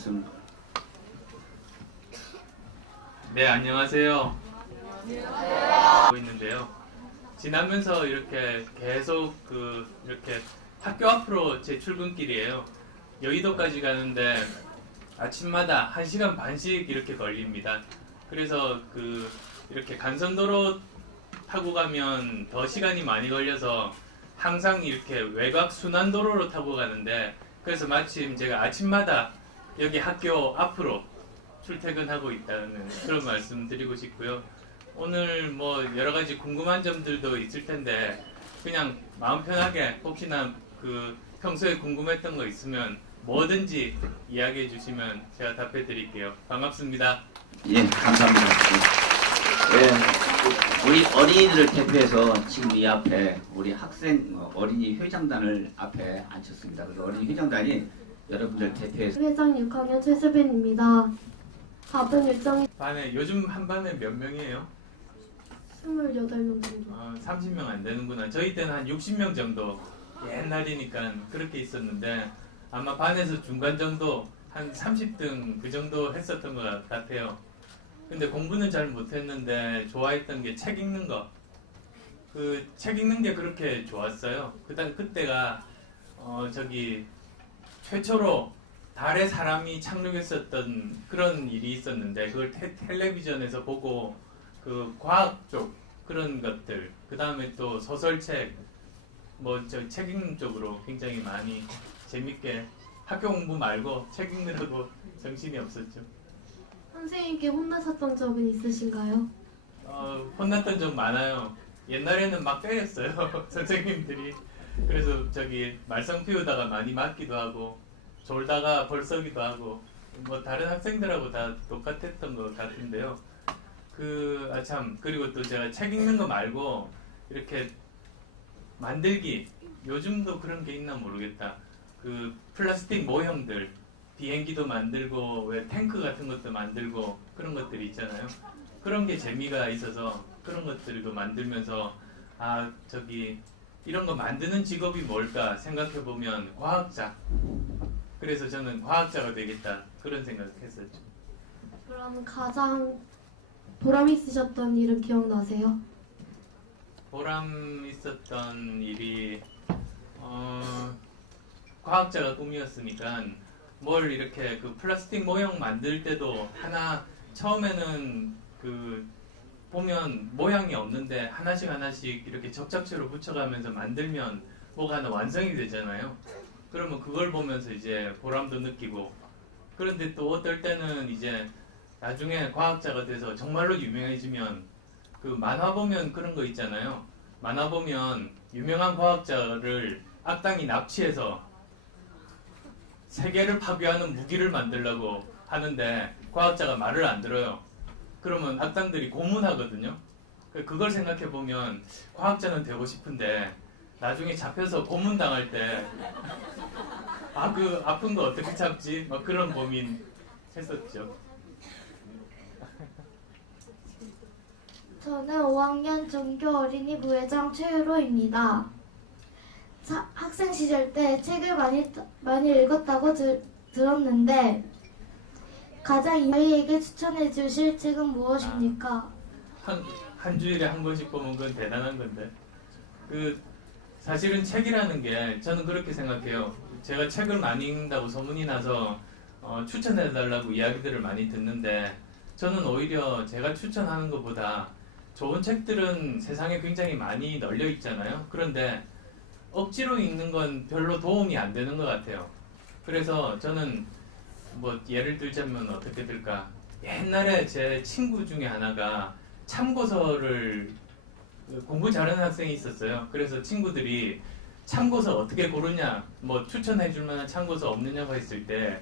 말씀. 네, 안녕하세요. 하고 있는데요. 지나면서 이렇게 계속 이렇게 학교 앞으로 제 출근길이에요. 여의도까지 가는데 아침마다 1시간 반씩 이렇게 걸립니다. 그래서 이렇게 간선도로 타고 가면 더 시간이 많이 걸려서 항상 이렇게 외곽 순환도로로 타고 가는데, 그래서 마침 제가 아침마다 여기 학교 앞으로 출퇴근하고 있다는 그런 말씀 드리고 싶고요. 오늘 뭐 여러 가지 궁금한 점들도 있을 텐데 그냥 마음 편하게 혹시나 평소에 궁금했던 거 있으면 뭐든지 이야기해 주시면 제가 답해 드릴게요. 반갑습니다. 예, 감사합니다. 예, 우리 어린이들을 대표해서 지금 이 앞에 우리 학생 어린이 회장단을 앞에 앉혔습니다. 그래서 어린이 회장단이 여러분들 대표해서 회장 6학년 최수빈입니다. 바쁜 일정이 요즘 한 반에 몇 명이에요? 28명 정도. 30명 안 되는구나. 저희 때는 한 60명 정도, 옛날이니까 그렇게 있었는데 아마 반에서 중간 정도, 한 30등 그 정도 했었던 것 같아요. 근데 공부는 잘 못했는데 좋아했던 게 책 읽는 거. 책 읽는 게 그렇게 좋았어요. 그때가 최초로 달에 사람이 착륙했었던 그런 일이 있었는데 그걸 텔레비전에서 보고 과학 쪽 그런 것들, 그 다음에 또 소설책, 책 읽는 쪽으로 굉장히 많이 재밌게 학교 공부 말고 책 읽느라고 정신이 없었죠. 선생님께 혼나셨던 적은 있으신가요? 혼났던 적 많아요. 옛날에는 막 때렸어요. 선생님들이. 그래서 말썽 피우다가 많이 맞기도 하고 졸다가 벌써기도 하고 다른 학생들하고 다 똑같았던 것 같은데요. 그리고 또 제가 책 읽는 거 말고 이렇게 만들기, 요즘도 그런 게 있나 모르겠다. 플라스틱 모형들, 비행기도 만들고 왜 탱크 같은 것도 만들고 그런 것들이 있잖아요. 그런 게 재미가 있어서 그런 것들도 만들면서 이런 거 만드는 직업이 뭘까 생각해보면 과학자. 그래서 저는 과학자가 되겠다 그런 생각했었죠. 그럼 가장 보람 있으셨던 일은 기억나세요? 보람 있었던 일이 과학자가 꿈이었으니까 뭘 이렇게 플라스틱 모형 만들 때도 처음에는 보면 모양이 없는데 하나씩 이렇게 접착제로 붙여가면서 만들면 뭐가 하나 완성이 되잖아요. 그러면 그걸 보면서 이제 보람도 느끼고, 그런데 또 어떨 때는 이제 나중에 과학자가 돼서 정말로 유명해지면 만화 보면 그런 거 있잖아요. 만화 보면 유명한 과학자를 악당이 납치해서 세계를 파괴하는 무기를 만들려고 하는데 과학자가 말을 안 들어요. 그러면 악당들이 고문하거든요. 그걸 생각해보면 과학자는 되고 싶은데 나중에 잡혀서 고문당할 때 아픈 거 어떻게 참지? 그런 고민 했었죠. 저는 5학년 전교 어린이 부회장 최유로입니다. 학생 시절 때 책을 많이 읽었다고 들었는데 가장 저희에게 추천해 주실 책은 무엇입니까? 한 주일에 한 권씩 보면 그건 대단한 건데. 사실은 책이라는 게 저는 그렇게 생각해요. 제가 책을 많이 읽는다고 소문이 나서 추천해달라고 이야기들을 많이 듣는데, 저는 오히려 제가 추천하는 것보다 좋은 책들은 세상에 굉장히 많이 널려 있잖아요. 그런데 억지로 읽는 건 별로 도움이 안 되는 것 같아요. 그래서 저는 예를 들자면 어떻게 될까? 옛날에 제 친구 중에 하나가 참고서를 공부 잘하는 학생이 있었어요. 그래서 친구들이 참고서 어떻게 고르냐, 추천해 줄 만한 참고서 없느냐고 했을 때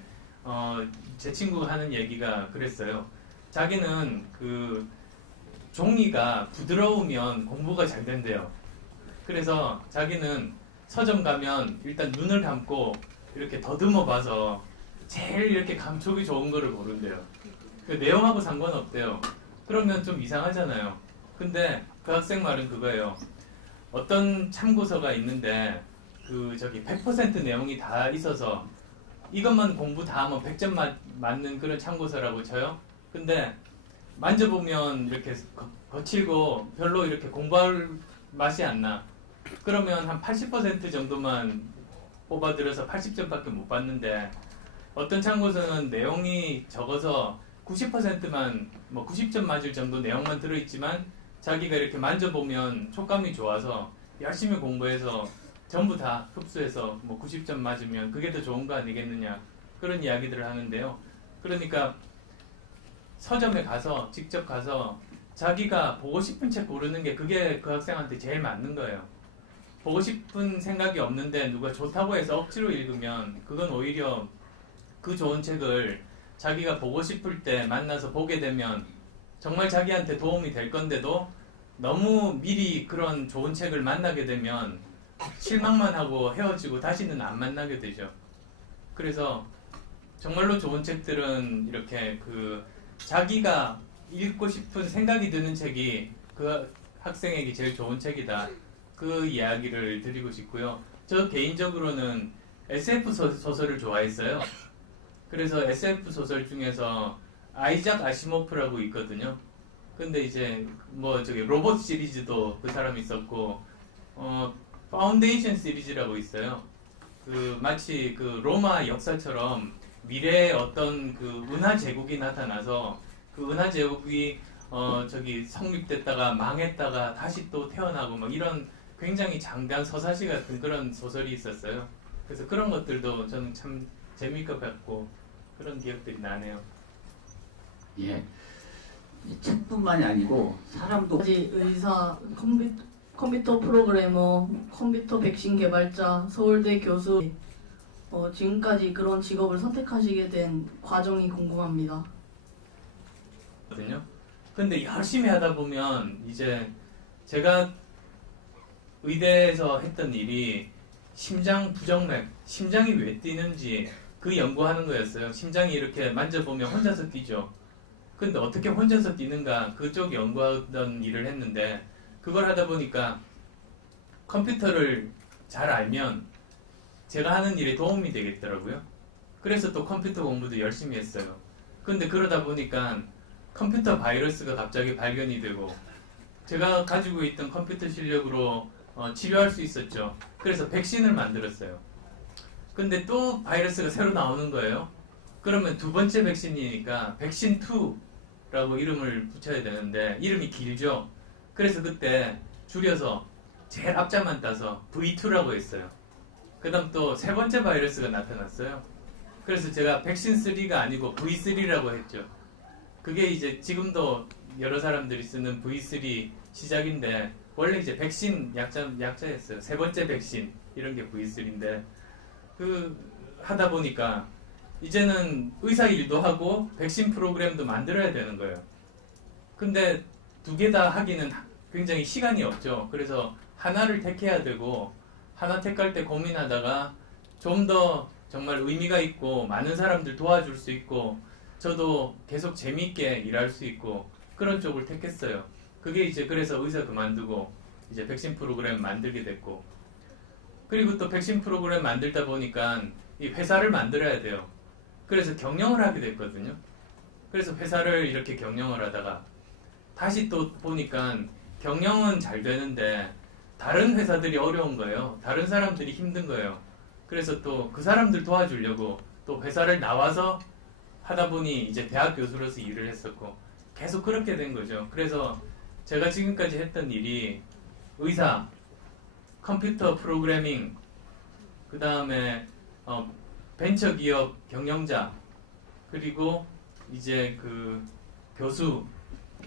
제 친구가 하는 얘기가 그랬어요. 자기는 종이가 부드러우면 공부가 잘 된대요. 그래서 자기는 서점 가면 일단 눈을 감고 이렇게 더듬어 봐서 제일 이렇게 감촉이 좋은 거를 고른대요. 내용하고 상관없대요. 그러면 좀 이상하잖아요. 근데 그 학생 말은 그거예요. 어떤 참고서가 있는데 100% 내용이 다 있어서 이것만 공부 다 하면 100점 맞는 그런 참고서라고 쳐요. 근데 만져보면 이렇게 거칠고 별로 이렇게 공부할 맛이 안 나. 그러면 한 80% 정도만 뽑아들여서 80점밖에 못 받는데, 어떤 참고서는 내용이 적어서 90%만 뭐 90점 맞을 정도 내용만 들어있지만 자기가 이렇게 만져보면 촉감이 좋아서 열심히 공부해서 전부 다 흡수해서 뭐 90점 맞으면 그게 더 좋은 거 아니겠느냐, 그런 이야기들을 하는데요. 그러니까 서점에 가서 직접 가서 자기가 보고 싶은 책 고르는 게, 그게 그 학생한테 제일 맞는 거예요. 보고 싶은 생각이 없는데 누가 좋다고 해서 억지로 읽으면 그건 오히려 그 좋은 책을 자기가 보고 싶을 때 만나서 보게 되면 정말 자기한테 도움이 될 건데도 너무 미리 그런 좋은 책을 만나게 되면 실망만 하고 헤어지고 다시는 안 만나게 되죠. 그래서 정말로 좋은 책들은 이렇게 그 자기가 읽고 싶은 생각이 드는 책이 그 학생에게 제일 좋은 책이다, 그 이야기를 드리고 싶고요. 저 개인적으로는 SF 소설을 좋아했어요. 그래서 SF 소설 중에서 아이작 아시모프라고 있거든요. 근데 이제 뭐 저기 로봇 시리즈도 그 사람이 있었고, 파운데이션 시리즈라고 있어요. 그 마치 그 로마 역사처럼 미래에 어떤 그 은하 제국이 나타나서 그 은하 제국이 저기 성립됐다가 망했다가 다시 또 태어나고 막 이런 굉장히 장대한 서사시 같은 그런 소설이 있었어요. 그래서 그런 것들도 저는 참 재미있게 봤고 그런 기억들이 나네요. 예. 책뿐만이 아니고 사람도 의사, 컴퓨터 프로그래머, 컴퓨터 백신 개발자, 서울대 교수, 지금까지 그런 직업을 선택하시게 된 과정이 궁금합니다. 근데 열심히 하다 보면 이제 제가 의대에서 했던 일이 심장 부정맥, 심장이 왜 뛰는지 그 연구하는 거였어요. 심장이 이렇게 만져보면 혼자서 뛰죠. 근데 어떻게 혼자서 뛰는가, 그쪽 연구하던 일을 했는데, 그걸 하다 보니까 컴퓨터를 잘 알면 제가 하는 일에 도움이 되겠더라고요. 그래서 또 컴퓨터 공부도 열심히 했어요. 근데 그러다 보니까 컴퓨터 바이러스가 갑자기 발견이 되고, 제가 가지고 있던 컴퓨터 실력으로 치료할 수 있었죠. 그래서 백신을 만들었어요. 근데 또 바이러스가 새로 나오는 거예요. 그러면 두 번째 백신이니까 백신 2라고 이름을 붙여야 되는데 이름이 길죠. 그래서 그때 줄여서 제일 앞자만 따서 V2라고 했어요. 그 다음 또 세 번째 바이러스가 나타났어요. 그래서 제가 백신 3가 아니고 V3라고 했죠. 그게 이제 지금도 여러 사람들이 쓰는 V3 시작인데, 원래 이제 백신 약자였어요. 세 번째 백신 이런 게 V3인데, 그 하다 보니까 이제는 의사 일도 하고 백신 프로그램도 만들어야 되는 거예요. 근데 두 개 다 하기는 굉장히 시간이 없죠. 그래서 하나를 택해야 되고, 하나 택할 때 고민하다가 좀 더 정말 의미가 있고 많은 사람들 도와줄 수 있고 저도 계속 재미있게 일할 수 있고 그런 쪽을 택했어요. 그게 이제 그래서 의사 그만두고 이제 백신 프로그램 만들게 됐고, 그리고 또 백신 프로그램 만들다 보니까 이 회사를 만들어야 돼요. 그래서 경영을 하게 됐거든요. 그래서 회사를 이렇게 경영을 하다가 다시 또 보니까 경영은 잘 되는데 다른 회사들이 어려운 거예요. 다른 사람들이 힘든 거예요. 그래서 또 그 사람들 도와주려고 또 회사를 나와서 하다 보니 이제 대학 교수로서 일을 했었고 계속 그렇게 된 거죠. 그래서 제가 지금까지 했던 일이 의사, 컴퓨터 프로그래밍, 그 다음에 벤처기업 경영자, 그리고 이제 그 교수,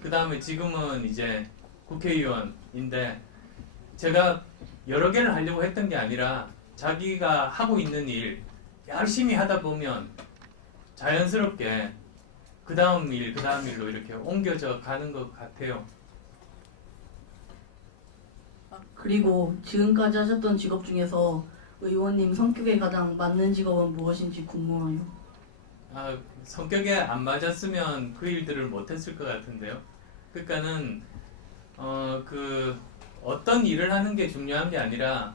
그 다음에 지금은 이제 국회의원인데, 제가 여러 개를 하려고 했던 게 아니라 자기가 하고 있는 일 열심히 하다 보면 자연스럽게 그 다음 일로 이렇게 옮겨져 가는 것 같아요. 그리고 지금까지 하셨던 직업 중에서 의원님 성격에 가장 맞는 직업은 무엇인지 궁금해요. 성격에 안 맞았으면 그 일들을 못했을 것 같은데요. 그러니까는 어떤 일을 하는 게 중요한 게 아니라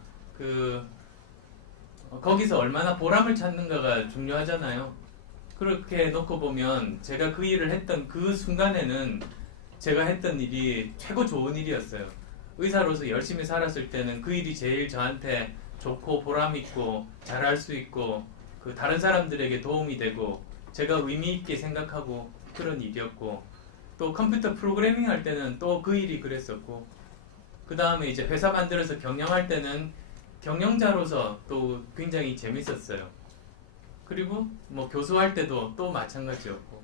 거기서 얼마나 보람을 찾는가가 중요하잖아요. 그렇게 놓고 보면 제가 그 일을 했던 그 순간에는 제가 했던 일이 최고 좋은 일이었어요. 의사로서 열심히 살았을 때는 그 일이 제일 저한테 좋고 보람있고 잘할 수 있고 그 다른 사람들에게 도움이 되고 제가 의미있게 생각하고 그런 일이었고, 또 컴퓨터 프로그래밍 할 때는 또 그 일이 그랬었고, 그 다음에 이제 회사 만들어서 경영할 때는 경영자로서 또 굉장히 재밌었어요. 그리고 뭐 교수할 때도 또 마찬가지였고,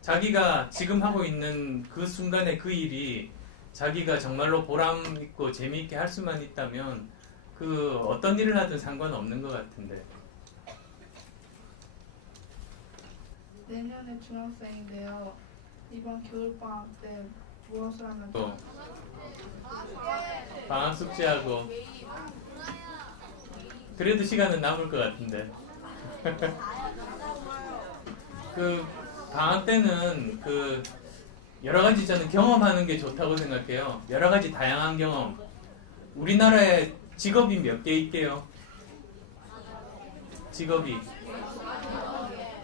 자기가 지금 하고 있는 그 순간의 그 일이 자기가 정말로 보람 있고 재미있게 할 수만 있다면 그 어떤 일을 하든 상관없는 것 같은데. 내년에 중학생인데요. 이번 겨울방학 때 무엇을 하면 또 방학 숙제하고 그래도 시간은 남을 것 같은데. 그 방학 때는 그 여러 가지 저는 경험하는 게 좋다고 생각해요. 여러 가지 다양한 경험. 우리나라에 직업이 몇 개 있게요? 직업이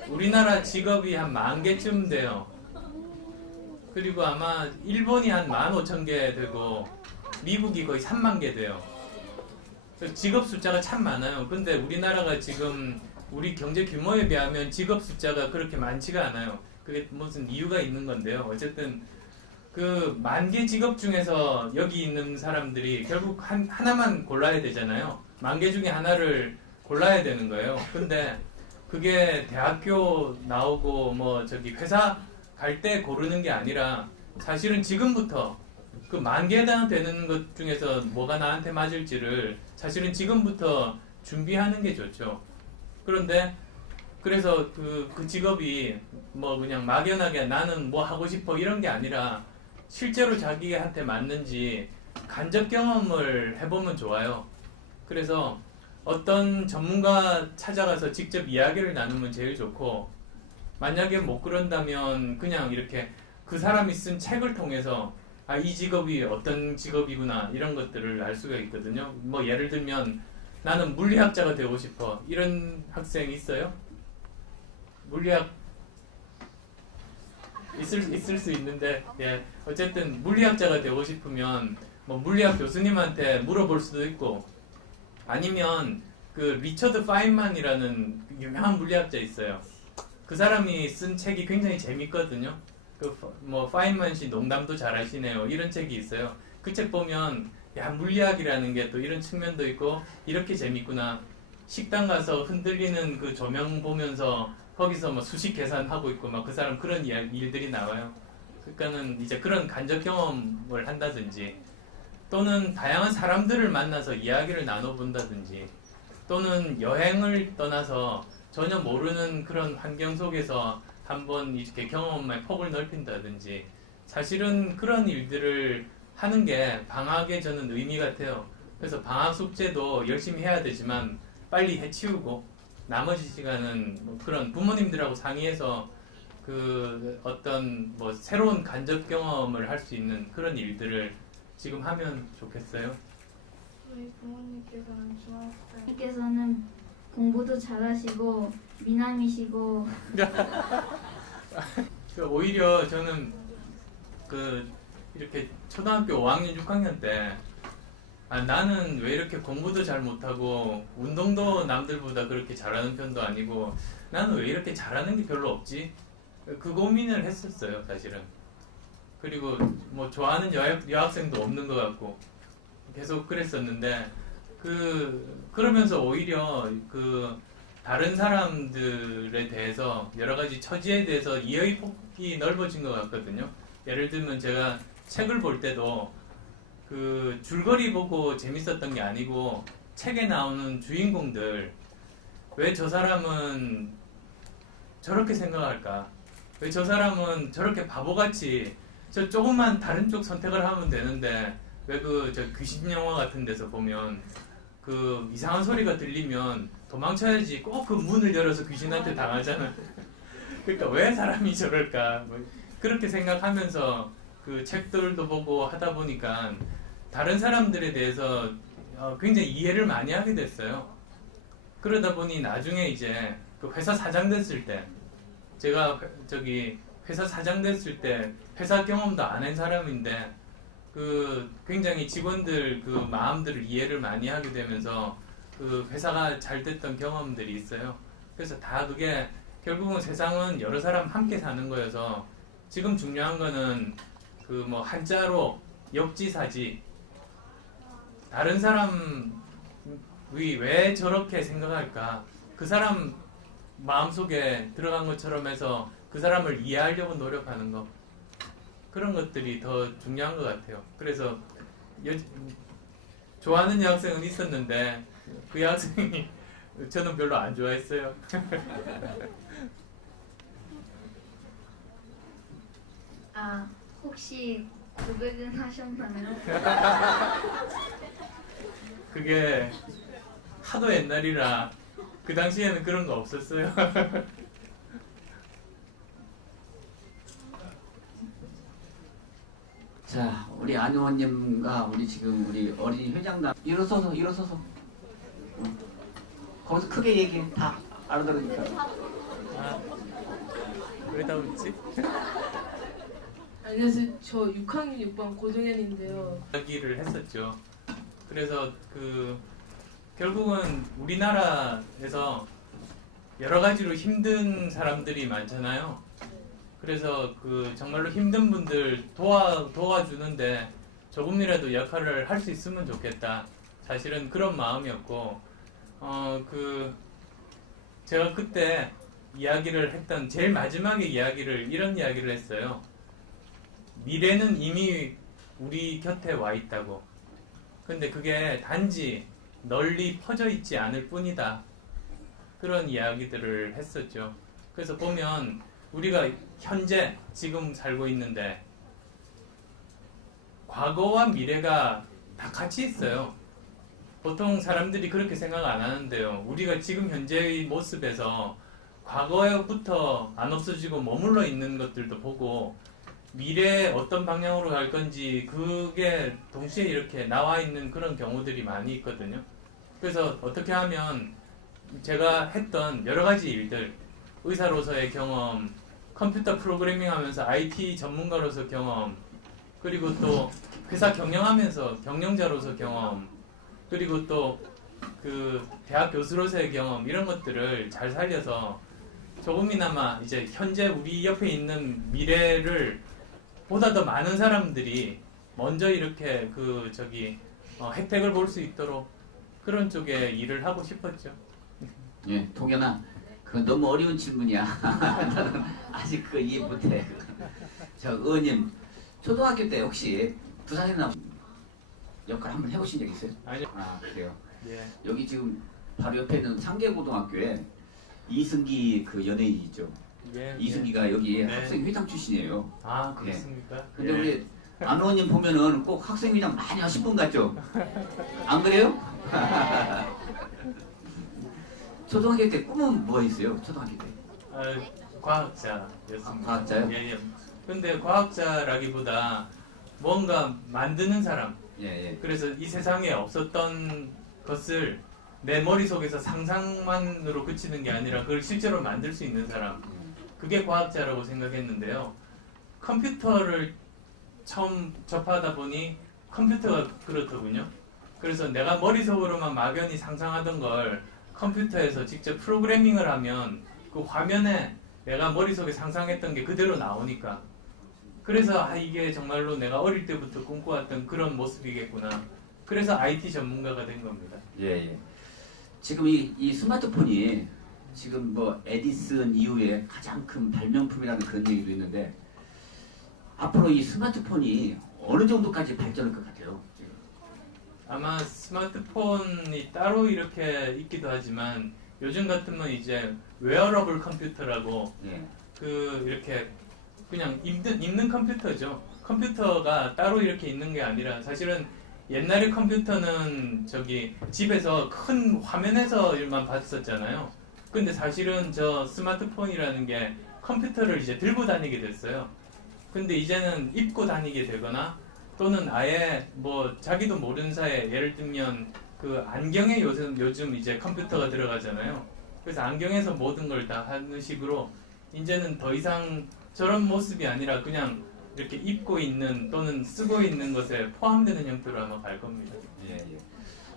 우리나라 직업이 한 10,000개쯤 돼요. 그리고 아마 일본이 한 15,000개 되고 미국이 거의 30,000개 돼요. 직업 숫자가 참 많아요. 근데 우리나라가 지금 우리 경제 규모에 비하면 직업 숫자가 그렇게 많지가 않아요. 그게 무슨 이유가 있는 건데요. 어쨌든 그 10,000개 직업 중에서 여기 있는 사람들이 결국 하나만 골라야 되잖아요. 10,000개 중에 하나를 골라야 되는 거예요. 근데 그게 대학교 나오고 뭐 저기 회사 갈 때 고르는 게 아니라 사실은 지금부터 그 10,000개 되는 것 중에서 뭐가 나한테 맞을지를 사실은 지금부터 준비하는 게 좋죠. 그런데 그래서 그 직업이 뭐 그냥 막연하게 나는 뭐 하고 싶어 이런 게 아니라 실제로 자기한테 맞는지 간접 경험을 해보면 좋아요. 그래서 어떤 전문가 찾아가서 직접 이야기를 나누면 제일 좋고, 만약에 못 그런다면 그냥 이렇게 그 사람이 쓴 책을 통해서 아, 이 직업이 어떤 직업이구나 이런 것들을 알 수가 있거든요. 뭐 예를 들면 나는 물리학자가 되고 싶어 이런 학생 있어요? 물리학 있을 수 있는데, 예, 어쨌든 물리학자가 되고 싶으면 뭐 물리학 교수님한테 물어볼 수도 있고, 아니면 그 리처드 파인만이라는 유명한 물리학자 있어요. 그 사람이 쓴 책이 굉장히 재밌거든요. 그 뭐 파인만 씨 농담도 잘하시네요 이런 책이 있어요. 그 책 보면 야, 물리학이라는 게 또 이런 측면도 있고 이렇게 재밌구나. 식당 가서 흔들리는 그 조명 보면서 거기서 뭐 수식 계산하고 있고 막 그 사람 그런 일들이 나와요. 그러니까는 이제 그런 간접 경험을 한다든지, 또는 다양한 사람들을 만나서 이야기를 나눠본다든지, 또는 여행을 떠나서 전혀 모르는 그런 환경 속에서 한번 이렇게 경험의 폭을 넓힌다든지, 사실은 그런 일들을 하는 게 방학의 저는 의미 같아요. 그래서 방학 숙제도 열심히 해야 되지만 빨리 해치우고 나머지 시간은 뭐 그런 부모님들하고 상의해서 그 어떤 뭐 새로운 간접 경험을 할 수 있는 그런 일들을 지금 하면 좋겠어요. 저희 부모님께서는 중학생 님께서는 공부도 잘하시고 미남이시고 오히려 저는 그 이렇게 초등학교 5학년, 6학년 때 아, 나는 왜 이렇게 공부도 잘 못하고 운동도 남들보다 그렇게 잘하는 편도 아니고 나는 왜 이렇게 잘하는 게 별로 없지? 그 고민을 했었어요, 사실은. 그리고 뭐 좋아하는 여학생도 없는 것 같고 계속 그랬었는데, 그러면서 오히려 그 다른 사람들에 대해서 여러 가지 처지에 대해서 이해의 폭이 넓어진 것 같거든요. 예를 들면 제가 책을 볼 때도 그 줄거리 보고 재밌었던 게 아니고 책에 나오는 주인공들, 왜 저 사람은 저렇게 생각할까? 왜 저 사람은 저렇게 바보같이 저 조금만 다른 쪽 선택을 하면 되는데 왜 저 귀신 영화 같은 데서 보면 그 이상한 소리가 들리면 도망쳐야지 꼭 그 문을 열어서 귀신한테 당하잖아. 그러니까 왜 사람이 저럴까? 뭐 그렇게 생각하면서 그 책들도 보고 하다 보니까 다른 사람들에 대해서 굉장히 이해를 많이 하게 됐어요. 그러다 보니 나중에 이제 그 회사 사장 됐을 때, 제가 회사 사장 됐을 때 회사 경험도 안 한 사람인데 그 굉장히 직원들 그 마음들을 이해를 많이 하게 되면서 그 회사가 잘 됐던 경험들이 있어요. 그래서 다 그게 결국은 세상은 여러 사람 함께 사는 거여서 지금 중요한 거는 그 뭐 한자로 역지사지, 다른 사람이 왜 저렇게 생각할까, 그 사람 마음속에 들어간 것처럼 해서 그 사람을 이해하려고 노력하는 거, 그런 것들이 더 중요한 것 같아요. 그래서 좋아하는 여학생은 있었는데 그 여학생이 저는 별로 안 좋아했어요. 아, 혹시 고백은 하셨나요? 그게 하도 옛날이라 그 당시에는 그런 거 없었어요. 자, 우리 안 의원님과 우리 지금 우리 어린이 회장단 일어서서 거기서 크게 얘기해. 다 알아들으니까. 아, 왜 다 웃지? 안녕하세요. 저 6학년 6반 고동현인데요. 이야기를 했었죠. 그래서 그 결국은 우리나라에서 여러 가지로 힘든 사람들이 많잖아요. 그래서 그 정말로 힘든 분들 도와주는데 조금이라도 역할을 할 수 있으면 좋겠다. 사실은 그런 마음이었고, 그 제가 그때 이야기를 했던 제일 마지막에 이런 이야기를 했어요. 미래는 이미 우리 곁에 와 있다고. 근데 그게 단지 널리 퍼져 있지 않을 뿐이다. 그런 이야기들을 했었죠. 그래서 보면 우리가 현재 지금 살고 있는데 과거와 미래가 다 같이 있어요. 보통 사람들이 그렇게 생각 안 하는데요. 우리가 지금 현재의 모습에서 과거부터 안 없어지고 머물러 있는 것들도 보고 미래에 어떤 방향으로 갈 건지 그게 동시에 이렇게 나와 있는 그런 경우들이 많이 있거든요. 그래서 어떻게 하면 제가 했던 여러 가지 일들, 의사로서의 경험, 컴퓨터 프로그래밍 하면서 IT 전문가로서 경험, 그리고 또 회사 경영하면서 경영자로서 경험, 그리고 또 그 대학 교수로서의 경험, 이런 것들을 잘 살려서 조금이나마 이제 현재 우리 옆에 있는 미래를 보다 더 많은 사람들이 먼저 이렇게 혜택을 볼 수 있도록 그런 쪽에 일을 하고 싶었죠. 예, 동현아, 그거 너무 어려운 질문이야. 나는 아직 그거 이해 못해. 저 의원님, 초등학교 때 혹시 부산에 역할 한번 해보신 적 있어요? 아니요. 아, 그래요. 예. 여기 지금 바로 옆에 있는 상계고등학교에 이승기 그 연예인이죠. 예. 이승기가 여기 네. 학생회장 출신이에요. 아, 그렇습니까? 근데 예. 우리 안 의원님 보면은 꼭 학생회장 많이 하신 분 같죠? 안 그래요? 초등학교 때 꿈은 뭐 있어요? 초등학교 때? 과학자였습니다. 아, 과학자요? 예, 예. 근데 과학자라기보다 뭔가 만드는 사람. 예, 예. 그래서 이 세상에 없었던 것을 내 머릿속에서 상상만으로 그치는 게 아니라 그걸 실제로 만들 수 있는 사람. 그게 과학자라고 생각했는데요. 컴퓨터를 처음 접하다 보니 컴퓨터가 그렇더군요. 그래서 내가 머릿속으로만 막연히 상상하던 걸 컴퓨터에서 직접 프로그래밍을 하면 그 화면에 내가 머릿속에 상상했던 게 그대로 나오니까, 그래서 이게 정말로 내가 어릴 때부터 꿈꿔왔던 그런 모습이겠구나. 그래서 IT 전문가가 된 겁니다. 예, 예. 지금 이 스마트폰이 지금 뭐 에디슨 이후에 가장 큰 발명품이라는 그런 얘기도 있는데, 앞으로 이 스마트폰이 어느 정도까지 발전할 것 같아요? 아마 스마트폰이 따로 이렇게 있기도 하지만 요즘 같으면 이제 웨어러블 컴퓨터라고 예. 이렇게 그냥 있는 컴퓨터죠. 컴퓨터가 따로 이렇게 있는 게 아니라 사실은 옛날에 컴퓨터는 집에서 큰 화면에서 일만 봤었잖아요. 근데 사실은 저 스마트폰이라는 게 컴퓨터를 이제 들고 다니게 됐어요. 근데 이제는 입고 다니게 되거나 또는 아예 뭐 자기도 모르는 사이에 예를 들면 그 안경에 요즘 이제 컴퓨터가 들어가잖아요. 그래서 안경에서 모든 걸 다 하는 식으로 이제는 더 이상 저런 모습이 아니라 그냥 이렇게 입고 있는 또는 쓰고 있는 것에 포함되는 형태로 아마 갈 겁니다. 예, 예.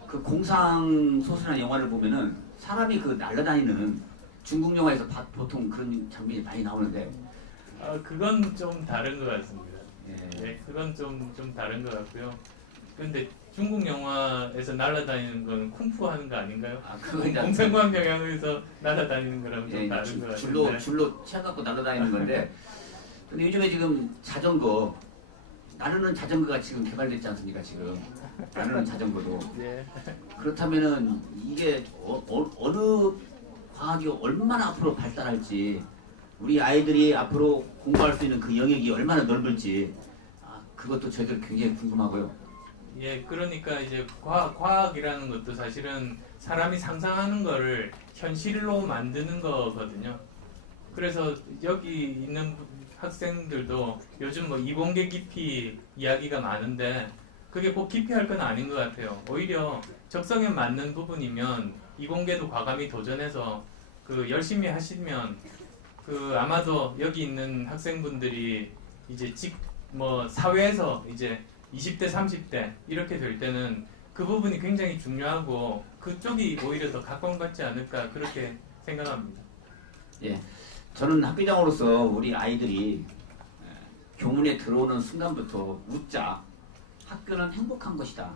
그 공상 소설이나 영화를 보면은 사람이 그 날아다니는 중국 영화에서 보통 그런 장면이 많이 나오는데 그건 좀 다른 것 같습니다. 예. 네, 그건 좀 다른 것 같고요. 근데 중국 영화에서 날아다니는 건 쿵푸 하는 거 아닌가요? 그거 이제 공상과학 영향에서 날아다니는 거랑 좀 예, 다른 것 같은데. 줄로 채갖고 날아다니는 건데 근데 요즘에 지금 자전거 나르는 자전거가 지금 개발됐지 않습니까? 지금 나르는 자전거도 예. 그렇다면은 이게 어느 과학이 얼마나 앞으로 발달할지 우리 아이들이 앞으로 공부할 수 있는 그 영역이 얼마나 넓을지 그것도 저희들 굉장히 궁금하고요. 예, 그러니까 이제 과학이라는 것도 사실은 사람이 상상하는 거를 현실로 만드는 거거든요. 그래서 여기 있는 학생들도 요즘 뭐 이공계 깊이 이야기가 많은데 그게 꼭 깊이 할 건 아닌 것 같아요. 오히려 적성에 맞는 부분이면 이공계도 과감히 도전해서 그 열심히 하시면 그 아마도 여기 있는 학생분들이 이제 뭐 사회에서 이제 20대, 30대 이렇게 될 때는 그 부분이 굉장히 중요하고 그쪽이 오히려 더 각광받지 않을까 그렇게 생각합니다. 예, 저는 학교장으로서 우리 아이들이 교문에 들어오는 순간부터 웃자. 학교는 행복한 것이다.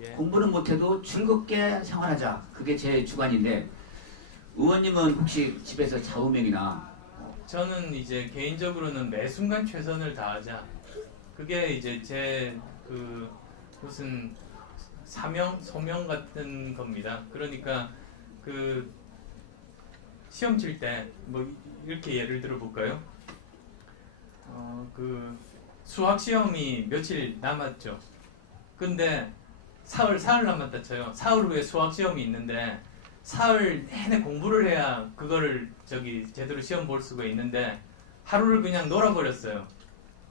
예. 공부는 못해도 즐겁게 생활하자. 그게 제 주관인데 의원님은 혹시 집에서 좌우명이나 저는 이제 개인적으로는 매 순간 최선을 다하자. 그게 이제 제 그 무슨 사명, 소명 같은 겁니다. 그러니까 그 시험 칠 때 뭐 이렇게 예를 들어 볼까요? 그 수학 시험이 며칠 남았죠. 근데 사흘 남았다 쳐요. 사흘 후에 수학 시험이 있는데 사흘 내내 공부를 해야 그거를 제대로 시험 볼 수가 있는데 하루를 그냥 놀아버렸어요.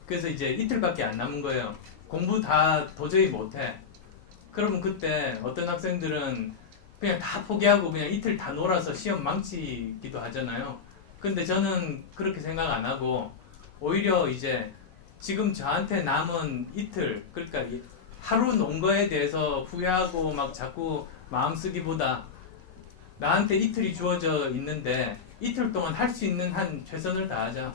그래서 이제 이틀밖에 안 남은 거예요. 공부 다 도저히 못해. 그러면 그때 어떤 학생들은 그냥 다 포기하고 그냥 이틀 다 놀아서 시험 망치기도 하잖아요. 근데 저는 그렇게 생각 안 하고 오히려 이제 지금 저한테 남은 이틀, 그러니까 하루 논 거에 대해서 후회하고 막 자꾸 마음 쓰기보다 나한테 이틀이 주어져 있는데 이틀 동안 할 수 있는 한 최선을 다하자.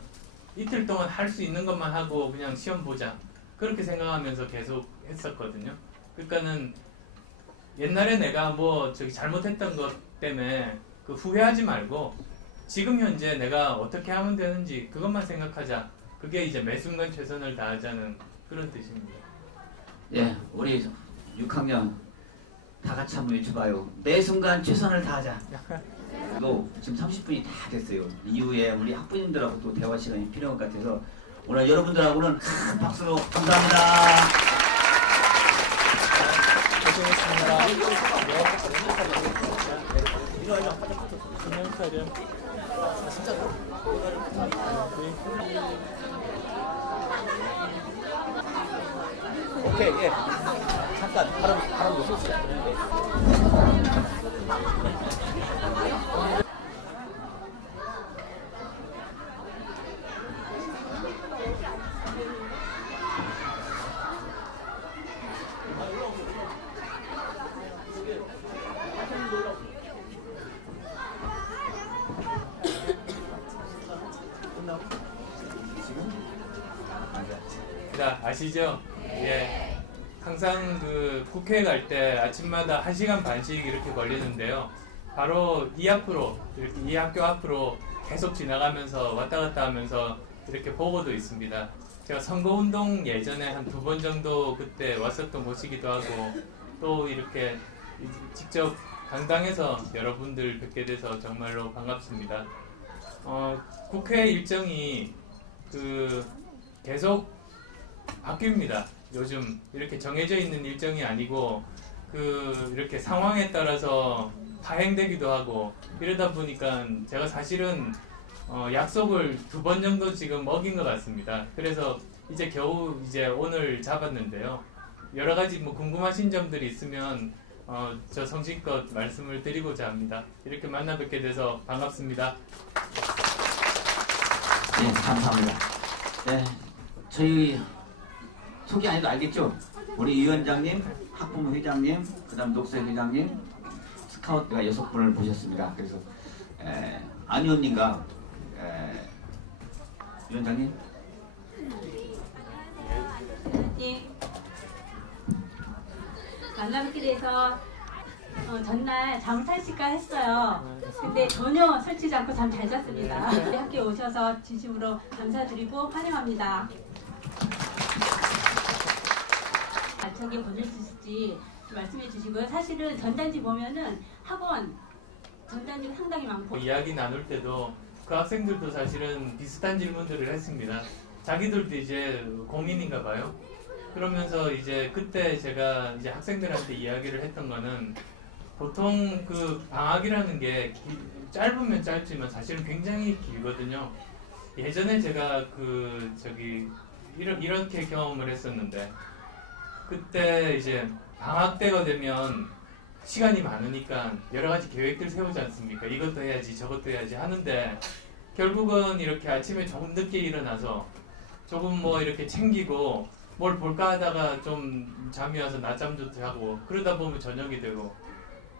이틀 동안 할 수 있는 것만 하고 그냥 시험 보자. 그렇게 생각하면서 계속 했었거든요. 그러니까는 옛날에 내가 뭐 잘못했던 것 때문에 그 후회하지 말고 지금 현재 내가 어떻게 하면 되는지 그것만 생각하자. 그게 이제 매 순간 최선을 다하자는 그런 뜻입니다. 예, 우리 6학년 다 같이 한번 외쳐봐요. 매 순간 최선을 다하자. 또 지금 30분이 다 됐어요. 이후에 우리 학부님들하고 또 대화 시간이 필요한 것 같아서 오늘 여러분들하고는 큰 박수로 감사합니다. 오케이, 예. 잠깐, 바람 놓으세요. 자, 아시죠? 예. 항상 그 국회에 갈 때 아침마다 1시간 반씩 이렇게 걸리는데요. 바로 이 앞으로, 이렇게 이 학교 앞으로 계속 지나가면서 왔다 갔다 하면서 이렇게 보고도 있습니다. 제가 선거운동 예전에 한 2번 정도 그때 왔었던 곳이기도 하고 또 이렇게 직접 강당에서 여러분들 뵙게 돼서 정말로 반갑습니다. 국회 일정이 계속 바뀝니다. 요즘 이렇게 정해져 있는 일정이 아니고 이렇게 상황에 따라서 파행되기도 하고 이러다 보니까 제가 사실은 약속을 2번 정도 지금 어긴 것 같습니다. 그래서 이제 겨우 오늘 잡았는데요. 여러 가지 뭐 궁금하신 점들이 있으면 저 성심껏 말씀을 드리고자 합니다. 이렇게 만나 뵙게 돼서 반갑습니다. 네, 감사합니다. 네, 저희 소개 안 해도 알겠죠? 우리 이 위원장님, 학부모 회장님, 그 다음 녹색 회장님, 스카우트가 6분을 보셨습니다. 그래서 안 의원님과 위원장님. 예. 만나뵙게 돼서 전날 잠을 살실까 했어요. 근데 전혀 설치지 않고 잠 잘 잤습니다. 우리 학교에 오셔서 진심으로 감사드리고 환영합니다. 알차게 보내주실지 말씀해 주시고요. 사실은 전단지 보면은 학원 전단지가 상당히 많고 이야기 나눌 때도 그 학생들도 사실은 비슷한 질문들을 했습니다. 자기들도 이제 고민인가 봐요. 그러면서 이제 그때 제가 이제 학생들한테 이야기를 했던 거는 보통 그 방학이라는 게 짧으면 짧지만 사실은 굉장히 길거든요. 예전에 제가 이렇게 경험을 했었는데 그때 이제 방학 때가 되면 시간이 많으니까 여러 가지 계획들 세우지 않습니까? 이것도 해야지 저것도 해야지 하는데 결국은 이렇게 아침에 조금 늦게 일어나서 조금 뭐 이렇게 챙기고 뭘 볼까 하다가 좀 잠이 와서 낮잠도 자고 그러다 보면 저녁이 되고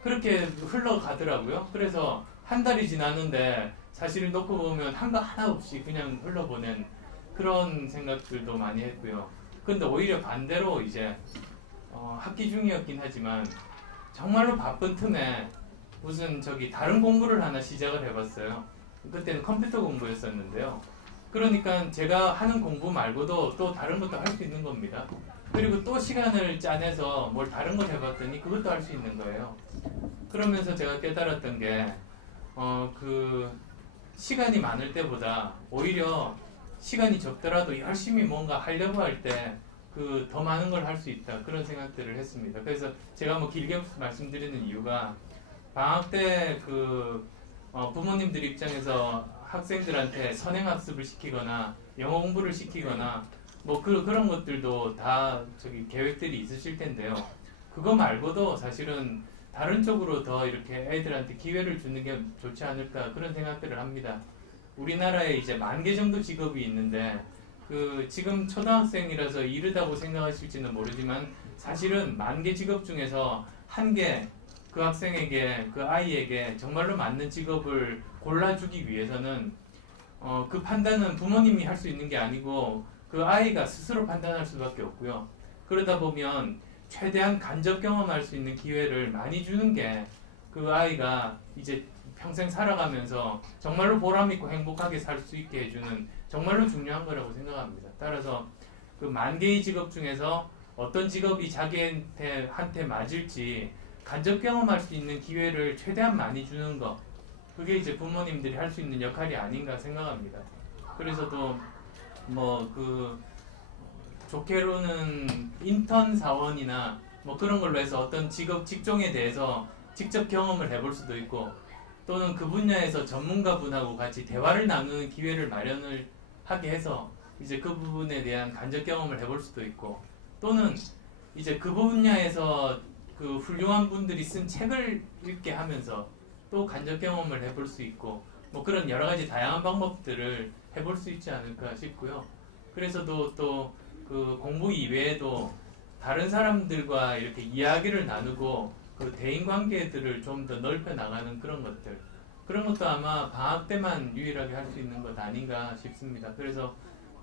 그렇게 흘러가더라고요. 그래서 한 달이 지났는데 사실 놓고 보면 한 거 하나 없이 그냥 흘러보낸 그런 생각들도 많이 했고요. 근데 오히려 반대로 이제 학기 중이었긴 하지만 정말로 바쁜 틈에 무슨 다른 공부를 하나 시작을 해봤어요. 그때는 컴퓨터 공부였었는데요. 그러니까 제가 하는 공부 말고도 또 다른 것도 할 수 있는 겁니다. 그리고 또 시간을 짜내서 뭘 다른 걸 해봤더니 그것도 할 수 있는 거예요. 그러면서 제가 깨달았던 게 시간이 많을 때보다 오히려 시간이 적더라도 열심히 뭔가 하려고 할 때 더 많은 걸 할 수 있다 그런 생각들을 했습니다. 그래서 제가 뭐 길게 말씀드리는 이유가 방학 때 부모님들 입장에서 학생들한테 선행학습을 시키거나 영어 공부를 시키거나 뭐 그런 것들도 다 계획들이 있으실 텐데요. 그거 말고도 사실은 다른 쪽으로 더 이렇게 애들한테 기회를 주는 게 좋지 않을까 그런 생각들을 합니다. 우리나라에 이제 10,000개 정도 직업이 있는데 지금 초등학생이라서 이르다고 생각하실지는 모르지만 사실은 10,000개 직업 중에서 1개 그 학생에게 그 아이에게 정말로 맞는 직업을 골라주기 위해서는 그 판단은 부모님이 할 수 있는 게 아니고 그 아이가 스스로 판단할 수밖에 없고요. 그러다 보면 최대한 간접 경험할 수 있는 기회를 많이 주는 게 그 아이가 이제 평생 살아가면서 정말로 보람있고 행복하게 살 수 있게 해주는 정말로 중요한 거라고 생각합니다. 따라서 그 10,000개의 직업 중에서 어떤 직업이 자기한테 맞을지 간접 경험할 수 있는 기회를 최대한 많이 주는 거 그게 이제 부모님들이 할 수 있는 역할이 아닌가 생각합니다. 그래서도 좋게로는 인턴 사원이나 뭐 그런 걸로 해서 어떤 직종에 대해서 직접 경험을 해볼 수도 있고 또는 그 분야에서 전문가분하고 같이 대화를 나누는 기회를 마련을 하게 해서 이제 그 부분에 대한 간접 경험을 해볼 수도 있고 또는 이제 그 분야에서 그 훌륭한 분들이 쓴 책을 읽게 하면서 또 간접 경험을 해볼 수 있고 뭐 그런 여러 가지 다양한 방법들을 해볼 수 있지 않을까 싶고요. 그래서도 또 그 공부 이외에도 다른 사람들과 이렇게 이야기를 나누고 그 대인 관계들을 좀 더 넓혀 나가는 그런 것도 아마 방학 때만 유일하게 할 수 있는 것 아닌가 싶습니다. 그래서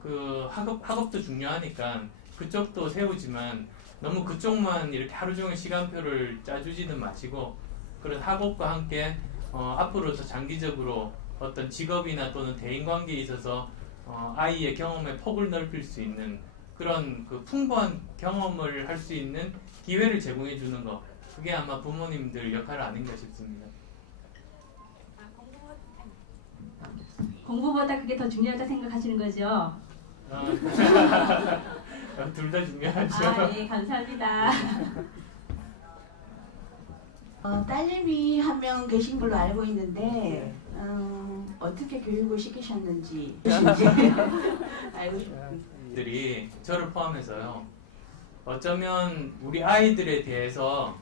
그 학업도 중요하니까 그쪽도 세우지만 너무 그쪽만 이렇게 하루 종일 시간표를 짜주지는 마시고 그런 학업과 함께 앞으로 더 장기적으로 어떤 직업이나 또는 대인관계에 있어서 아이의 경험의 폭을 넓힐 수 있는 그런 그 풍부한 경험을 할 수 있는 기회를 제공해 주는 거 그게 아마 부모님들 역할 아닌가 싶습니다. 공부보다 그게 더 중요하다 생각하시는 거죠? 둘 다 중요하죠. 네, 감사합니다. 딸내미 한 명 계신 걸로 알고 있는데 어떻게 교육을 시키셨는지 알고 싶습니다. 들이 저를 포함해서요. 어쩌면 우리 아이들에 대해서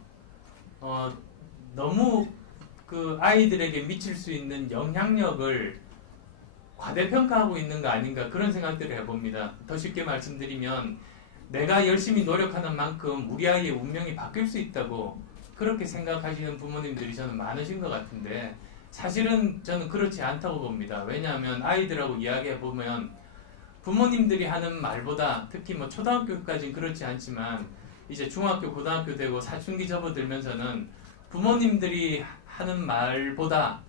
너무 그 아이들에게 미칠 수 있는 영향력을 과대평가하고 있는 거 아닌가 그런 생각들을 해봅니다. 더 쉽게 말씀드리면 내가 열심히 노력하는 만큼 우리 아이의 운명이 바뀔 수 있다고 그렇게 생각하시는 부모님들이 저는 많으신 것 같은데 사실은 저는 그렇지 않다고 봅니다. 왜냐하면 아이들하고 이야기해보면 부모님들이 하는 말보다 특히 뭐 초등학교까지는 그렇지 않지만 이제 중학교, 고등학교 되고 사춘기 접어들면서는 부모님들이 하는 말보다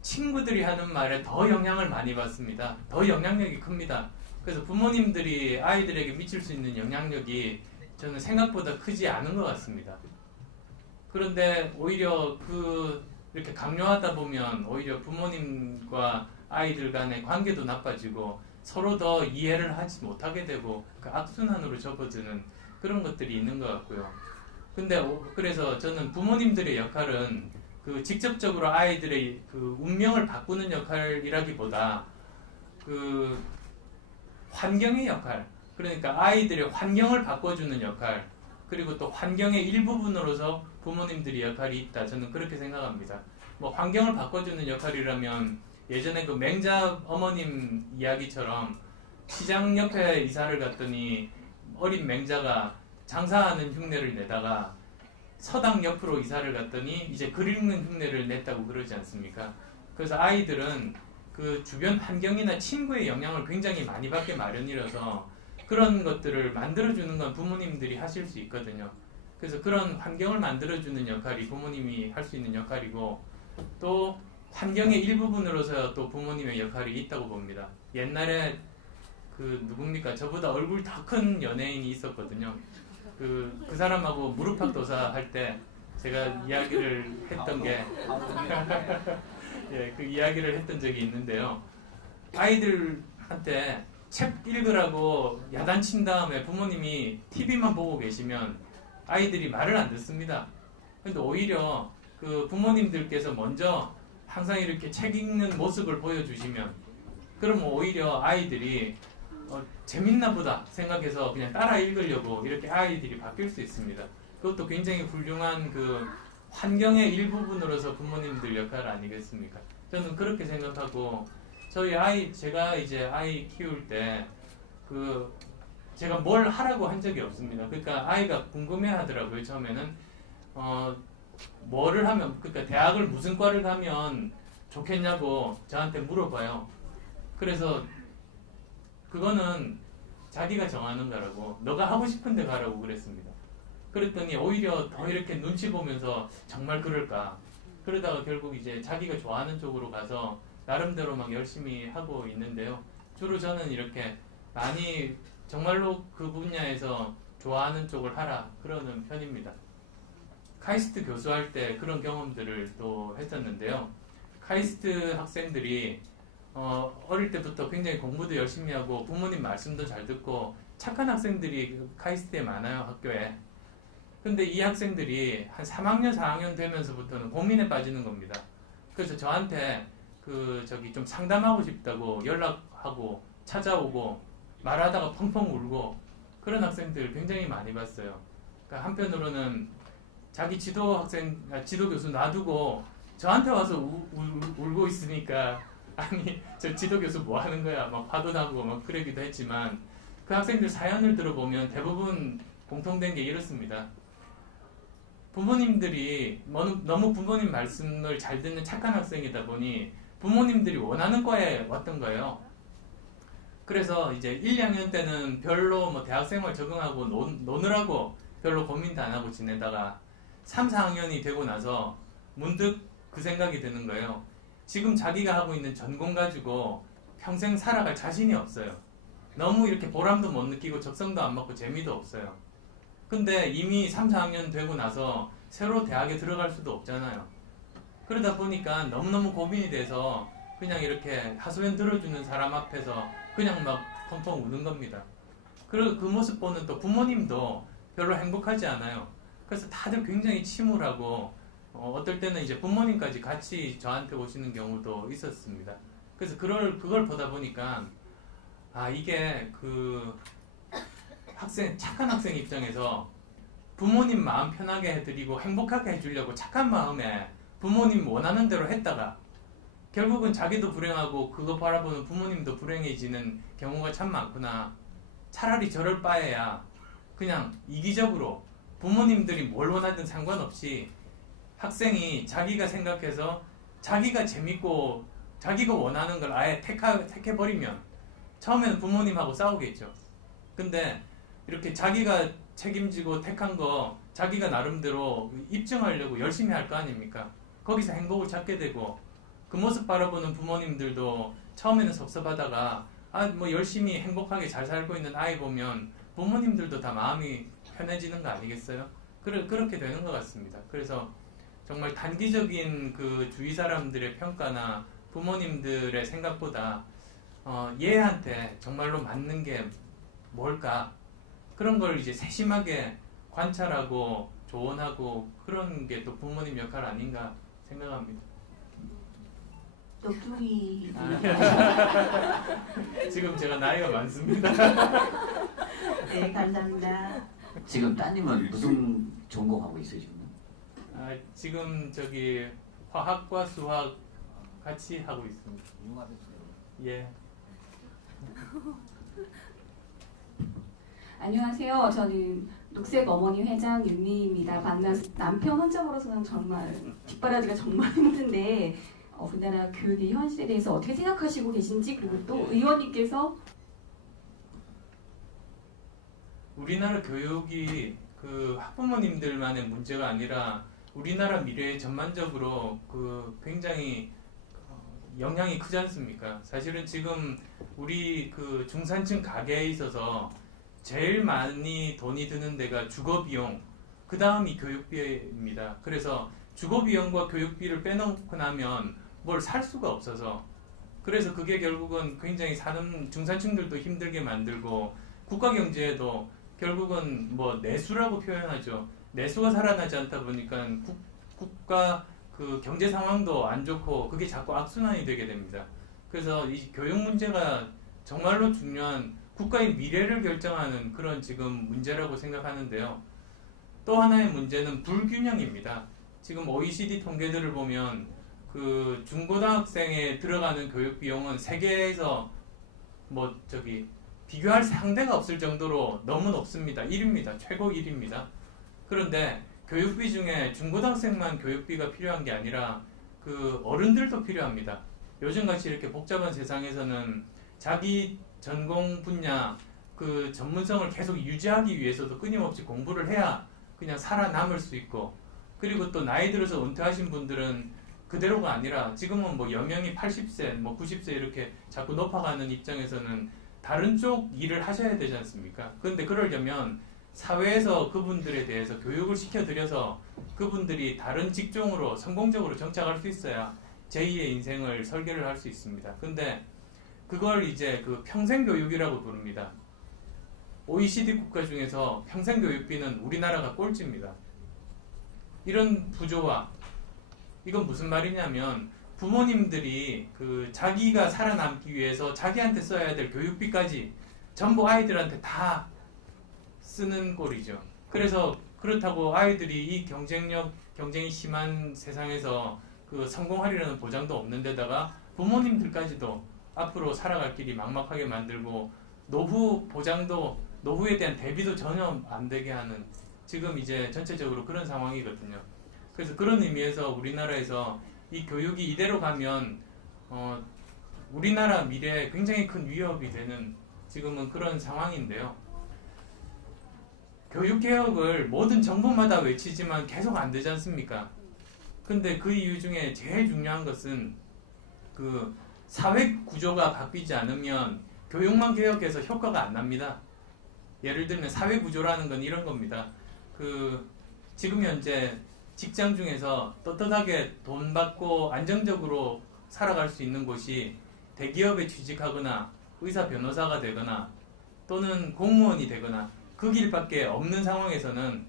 친구들이 하는 말에 더 영향을 많이 받습니다. 더 영향력이 큽니다. 그래서 부모님들이 아이들에게 미칠 수 있는 영향력이 저는 생각보다 크지 않은 것 같습니다. 그런데 오히려 이렇게 강요하다 보면 오히려 부모님과 아이들 간의 관계도 나빠지고 서로 더 이해를 하지 못하게 되고 그 악순환으로 접어드는 그런 것들이 있는 것 같고요. 그래서 저는 부모님들의 역할은 그 직접적으로 아이들의 그 운명을 바꾸는 역할이라기보다 그 환경의 역할, 그러니까 아이들의 환경을 바꿔주는 역할, 그리고 또 환경의 일부분으로서 부모님들이 역할이 있다. 저는 그렇게 생각합니다. 뭐 환경을 바꿔주는 역할이라면 예전에 그 맹자 어머님 이야기처럼 시장 옆에 이사를 갔더니 어린 맹자가 장사하는 흉내를 내다가 서당 옆으로 이사를 갔더니 이제 글 읽는 흉내를 냈다고 그러지 않습니까? 그래서 아이들은 그 주변 환경이나 친구의 영향을 굉장히 많이 받게 마련이라서 그런 것들을 만들어주는 건 부모님들이 하실 수 있거든요. 그래서 그런 환경을 만들어주는 역할이 부모님이 할 수 있는 역할이고 또 환경의 일부분으로서 또 부모님의 역할이 있다고 봅니다. 옛날에 그 누굽니까? 저보다 얼굴 더 큰 연예인이 있었거든요. 그 사람하고 무릎팍도사 할 때 제가 이야기를 했던 게 예, 그 이야기를 했던 적이 있는데요. 아이들한테 책 읽으라고 야단친 다음에 부모님이 TV만 보고 계시면 아이들이 말을 안 듣습니다. 근데 오히려 그 부모님들께서 먼저 항상 이렇게 책 읽는 모습을 보여주시면 그러면 오히려 아이들이 재밌나 보다 생각해서 그냥 따라 읽으려고 이렇게 아이들이 바뀔 수 있습니다. 그것도 굉장히 훌륭한 그 환경의 일부분으로서 부모님들 역할 아니겠습니까? 저는 그렇게 생각하고 제가 이제 아이 키울 때 제가 뭘 하라고 한 적이 없습니다. 그러니까 아이가 궁금해 하더라고요. 처음에는 뭐를 하면 그러니까 대학을 무슨 과를 가면 좋겠냐고 저한테 물어봐요. 그래서 그거는 자기가 정하는 거라고 너가 하고 싶은 데 가라고 그랬습니다. 그랬더니 오히려 더 이렇게 눈치 보면서 정말 그럴까 그러다가 결국 이제 자기가 좋아하는 쪽으로 가서 나름대로 막 열심히 하고 있는데요. 주로 저는 이렇게 많이 정말로 그 분야에서 좋아하는 쪽을 하라 그러는 편입니다. 카이스트 교수할 때 그런 경험들을 또 했었는데요. 카이스트 학생들이 어릴 때부터 굉장히 공부도 열심히 하고 부모님 말씀도 잘 듣고 착한 학생들이 카이스트에 많아요. 학교에. 근데 이 학생들이 한 3학년 4학년 되면서부터는 고민에 빠지는 겁니다. 그래서 저한테 좀 상담하고 싶다고 연락하고 찾아오고 말하다가 펑펑 울고 그런 학생들 굉장히 많이 봤어요. 그러니까 한편으로는 자기 지도 교수 놔두고 저한테 와서 울고 있으니까 아니 저 지도 교수 뭐 하는 거야 막 화도 나고 막 그러기도 했지만 그 학생들 사연을 들어보면 대부분 공통된 게 이렇습니다. 부모님들이 너무 부모님 말씀을 잘 듣는 착한 학생이다 보니 부모님들이 원하는 과에 왔던 거예요. 그래서 이제 1, 2학년 때는 별로 뭐 대학생활 적응하고 노느라고 별로 고민도 안 하고 지내다가 3, 4학년이 되고 나서 문득 그 생각이 드는 거예요. 지금 자기가 하고 있는 전공 가지고 평생 살아갈 자신이 없어요. 너무 이렇게 보람도 못 느끼고 적성도 안 맞고 재미도 없어요. 근데 이미 3, 4학년 되고 나서 새로 대학에 들어갈 수도 없잖아요. 그러다 보니까 너무너무 고민이 돼서 그냥 이렇게 하소연 들어주는 사람 앞에서 그냥 막 펑펑 우는 겁니다. 그리고 그 모습 보는 또 부모님도 별로 행복하지 않아요. 그래서 다들 굉장히 침울하고 어떨 때는 이제 부모님까지 같이 저한테 오시는 경우도 있었습니다. 그래서 그걸 보다 보니까 이게 착한 학생 입장에서 부모님 마음 편하게 해드리고 행복하게 해주려고 착한 마음에 부모님 원하는 대로 했다가 결국은 자기도 불행하고 그거 바라보는 부모님도 불행해지는 경우가 참 많구나. 차라리 저럴 바에야 그냥 이기적으로 부모님들이 뭘 원하든 상관없이 학생이 자기가 생각해서 자기가 재밌고 자기가 원하는 걸 아예 택해버리면 처음에는 부모님하고 싸우겠죠. 근데 이렇게 자기가 책임지고 택한 거 자기가 나름대로 입증하려고 열심히 할 거 아닙니까? 거기서 행복을 찾게 되고 그 모습 바라보는 부모님들도 처음에는 섭섭하다가 뭐 열심히 행복하게 잘 살고 있는 아이 보면 부모님들도 다 마음이 편해지는 거 아니겠어요? 그렇게 되는 것 같습니다. 그래서 정말 단기적인 그 주위 사람들의 평가나 부모님들의 생각보다 얘한테 정말로 맞는 게 뭘까? 그런 걸 이제 세심하게 관찰하고 조언하고 그런 게 또 부모님 역할 아닌가 생각합니다. 녹두리. 지금 제가 나이가 많습니다. 네, 감사합니다. 지금 따님은 무슨 전공하고 있어요 지금? 지금 저기 화학과 수학 같이 하고 있습니다. 예. 안녕하세요. 저는 녹색 어머니 회장 윤미입니다. 만난 남편 혼자로서는 정말 뒷바라지가 정말 힘든데 우리나라 교육의 현실에 대해서 어떻게 생각하시고 계신지, 그리고 또 의원님께서 우리나라 교육이 그 학부모님들만의 문제가 아니라 우리나라 미래에 전반적으로 그 굉장히 영향이 크지 않습니까? 사실은 지금 우리 그 중산층 가계에 있어서 제일 많이 돈이 드는 데가 주거비용, 그 다음이 교육비입니다. 그래서 주거비용과 교육비를 빼놓고 나면 뭘 살 수가 없어서, 그래서 그게 결국은 굉장히 사는 중산층들도 힘들게 만들고 국가경제에도 결국은 뭐 내수라고 표현하죠. 내수가 살아나지 않다 보니까 국가 그 경제 상황도 안 좋고 그게 자꾸 악순환이 되게 됩니다. 그래서 이 교육 문제가 정말로 중요한 국가의 미래를 결정하는 그런 지금 문제라고 생각하는데요. 또 하나의 문제는 불균형입니다. 지금 OECD 통계들을 보면 그 중고등학생에 들어가는 교육 비용은 세계에서 뭐 저기 비교할 상대가 없을 정도로 너무 높습니다. 1위입니다. 최고 1위입니다. 그런데 교육비 중에 중고등학생만 교육비가 필요한 게 아니라 그 어른들도 필요합니다. 요즘같이 이렇게 복잡한 세상에서는 자기 전공 분야 그 전문성을 계속 유지하기 위해서도 끊임없이 공부를 해야 그냥 살아남을 수 있고, 그리고 또 나이 들어서 은퇴하신 분들은 그대로가 아니라 지금은 뭐 여명이 80세, 뭐 90세 이렇게 자꾸 높아가는 입장에서는 다른 쪽 일을 하셔야 되지 않습니까? 그런데 그러려면 사회에서 그분들에 대해서 교육을 시켜드려서 그분들이 다른 직종으로 성공적으로 정착할 수 있어야 제2의 인생을 설계를 할 수 있습니다. 근데 그걸 이제 그 평생교육이라고 부릅니다. OECD 국가 중에서 평생교육비는 우리나라가 꼴찌입니다. 이런 부조화, 이건 무슨 말이냐면 부모님들이 그 자기가 살아남기 위해서 자기한테 써야 될 교육비까지 전부 아이들한테 다 쓰는 꼴이죠. 그래서 그렇다고 아이들이 이 경쟁이 심한 세상에서 그 성공하리라는 보장도 없는 데다가 부모님들까지도 앞으로 살아갈 길이 막막하게 만들고 노후 보장도, 노후에 대한 대비도 전혀 안 되게 하는 지금 이제 전체적으로 그런 상황이거든요. 그래서 그런 의미에서 우리나라에서 이 교육이 이대로 가면 우리나라 미래에 굉장히 큰 위협이 되는 지금은 그런 상황인데요. 교육개혁을 모든 정부마다 외치지만 계속 안 되지 않습니까? 근데 그 이유 중에 제일 중요한 것은 그 사회 구조가 바뀌지 않으면 교육만 개혁해서 효과가 안 납니다. 예를 들면 사회 구조라는 건 이런 겁니다. 그 지금 현재 직장 중에서 떳떳하게 돈 받고 안정적으로 살아갈 수 있는 곳이 대기업에 취직하거나 의사 변호사가 되거나 또는 공무원이 되거나 그 길밖에 없는 상황에서는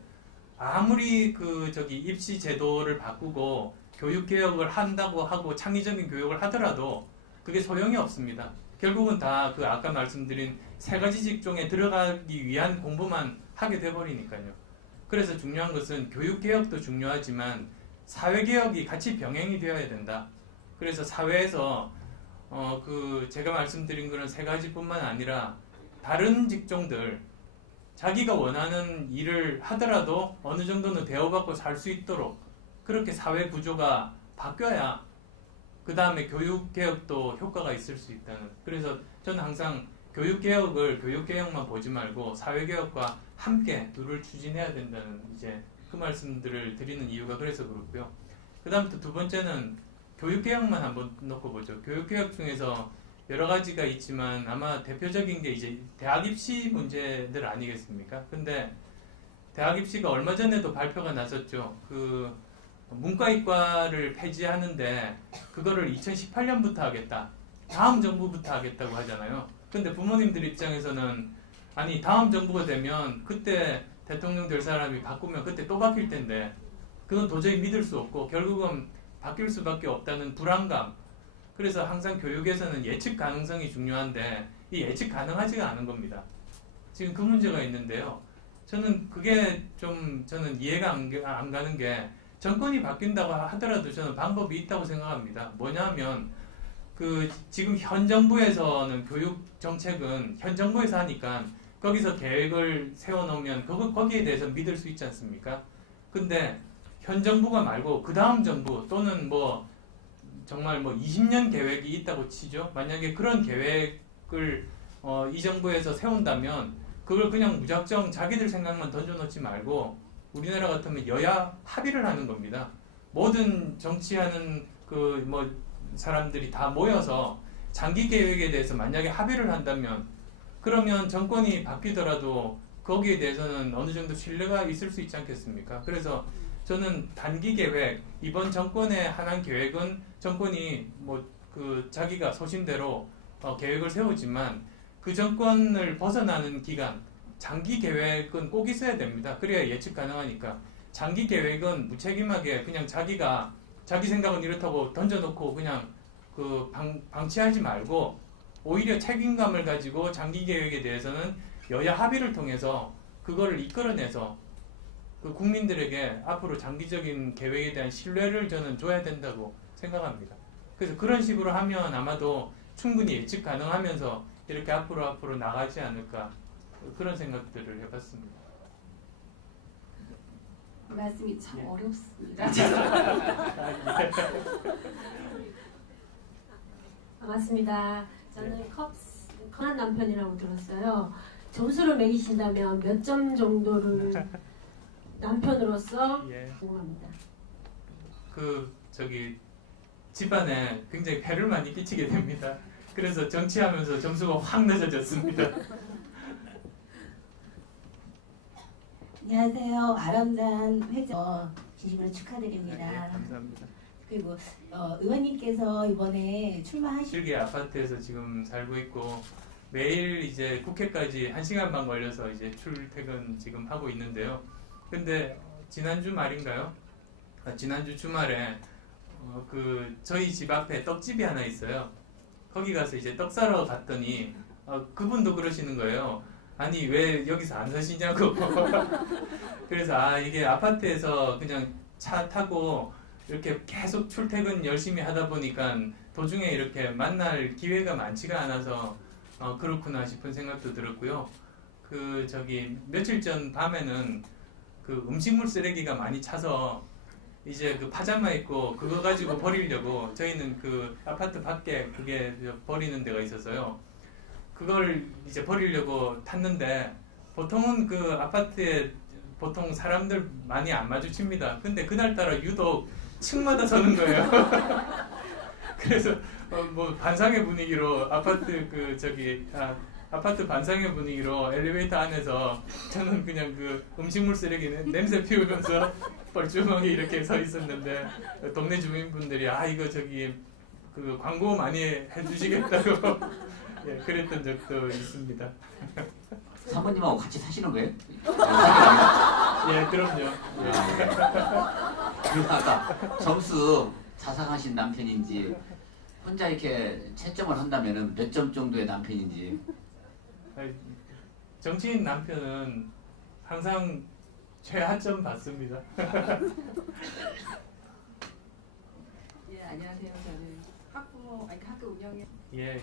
아무리 그 저기 입시 제도를 바꾸고 교육 개혁을 한다고 하고 창의적인 교육을 하더라도 그게 소용이 없습니다. 결국은 다 그 아까 말씀드린 세 가지 직종에 들어가기 위한 공부만 하게 돼버리니까요. 그래서 중요한 것은 교육개혁도 중요하지만 사회개혁이 같이 병행이 되어야 된다. 그래서 사회에서 제가 말씀드린 그런 세 가지뿐만 아니라 다른 직종들 자기가 원하는 일을 하더라도 어느 정도는 대우받고 살 수 있도록 그렇게 사회 구조가 바뀌어야 그 다음에 교육개혁도 효과가 있을 수 있다는. 그래서 저는 항상 교육개혁만 보지 말고 사회개혁과 함께 둘을 추진해야 된다는 이제 그 말씀들을 드리는 이유가 그래서 그렇고요. 그 다음부터 두 번째는 교육개혁만 한번 놓고 보죠. 교육개혁 중에서 여러 가지가 있지만 아마 대표적인 게 이제 대학 입시 문제들 아니겠습니까? 근데 대학 입시가 얼마 전에도 발표가 났었죠. 그 문과이과를 폐지하는데 그거를 2018년부터 하겠다. 다음 정부부터 하겠다고 하잖아요. 근데 부모님들 입장에서는 아니 다음 정부가 되면 그때 대통령 될 사람이 바꾸면 그때 또 바뀔 텐데 그건 도저히 믿을 수 없고 결국은 바뀔 수밖에 없다는 불안감. 그래서 항상 교육에서는 예측 가능성이 중요한데 이 예측 가능하지가 않은 겁니다. 지금 그 문제가 있는데요. 저는 그게 좀 저는 이해가 안 가는 게 정권이 바뀐다고 하더라도 저는 방법이 있다고 생각합니다. 뭐냐면 그 지금 현 정부에서는 교육 정책은 현 정부에서 하니까 거기서 계획을 세워놓으면 거기에 대해서 믿을 수 있지 않습니까? 근데 현 정부가 말고 그 다음 정부 또는 뭐 정말 뭐 20년 계획이 있다고 치죠. 만약에 그런 계획을 이 정부에서 세운다면 그걸 그냥 무작정 자기들 생각만 던져놓지 말고 우리나라 같으면 여야 합의를 하는 겁니다. 모든 정치하는 그 뭐 사람들이 다 모여서 장기 계획에 대해서 만약에 합의를 한다면 그러면 정권이 바뀌더라도 거기에 대해서는 어느 정도 신뢰가 있을 수 있지 않겠습니까? 그래서 저는 단기 계획, 이번 정권의 한한 계획은 정권이 뭐 그 자기가 소신대로 계획을 세우지만 그 정권을 벗어나는 기간, 장기 계획은 꼭 있어야 됩니다. 그래야 예측 가능하니까. 장기 계획은 무책임하게 그냥 자기 생각은 이렇다고 던져놓고 그냥 그 방치하지 말고 오히려 책임감을 가지고 장기 계획에 대해서는 여야 합의를 통해서 그거를 이끌어내서 그 국민들에게 앞으로 장기적인 계획에 대한 신뢰를 저는 줘야 된다고 생각합니다. 그래서 그런 식으로 하면 아마도 충분히 예측 가능하면서 이렇게 앞으로 나가지 않을까 그런 생각들을 해봤습니다. 말씀이 참 네. 어렵습니다. 반갑습니다. 저는 컵한 남편이라고 들었어요. 점수를 매기신다면 몇 점 정도를 남편으로서 예. 궁금합니다. 집안에 굉장히 폐를 많이 끼치게 됩니다. 그래서 정치하면서 점수가 확 늦어졌습니다. 안녕하세요. 아름다운 회장 진심으로 축하드립니다. 네, 감사합니다. 그리고 의원님께서 이번에 출마하신 실기 아파트에서 지금 살고 있고 매일 이제 국회까지 1시간 반 걸려서 이제 출퇴근 지금 하고 있는데요. 근데 지난주 말인가요? 지난주 주말에 저희 집 앞에 떡집이 하나 있어요. 거기 가서 이제 떡 사러 갔더니 그분도 그러시는 거예요. 아니 왜 여기서 안 사시냐고. 그래서 이게 아파트에서 그냥 차 타고 이렇게 계속 출퇴근 열심히 하다 보니까 도중에 이렇게 만날 기회가 많지가 않아서 그렇구나 싶은 생각도 들었고요. 며칠 전 밤에는 그 음식물 쓰레기가 많이 차서 이제 그 파자마 입고 그거 가지고 버리려고 저희는 그 아파트 밖에 그게 버리는 데가 있어서요. 그걸 이제 버리려고 탔는데 보통은 그 아파트에 보통 사람들 많이 안 마주칩니다. 근데 그날따라 유독 층마다 서는 거예요. 그래서 뭐 반상의 분위기로 아파트 반상의 분위기로 엘리베이터 안에서 저는 그냥 그 음식물 쓰레기 냄새 피우면서 뻘쭘하게 이렇게 서 있었는데 동네 주민분들이 이거 그 광고 많이 해주시겠다고 예, 그랬던 적도 있습니다. 사모님하고 같이 사시는 거예요? 예, 그럼요. 예. 그리고 아까 점수 자상하신 남편인지 혼자 이렇게 채점을 한다면 몇 점 정도의 남편인지. 정치인 남편은 항상 최하점 받습니다. 예, 안녕하세요. 저는 학교 운영에 예,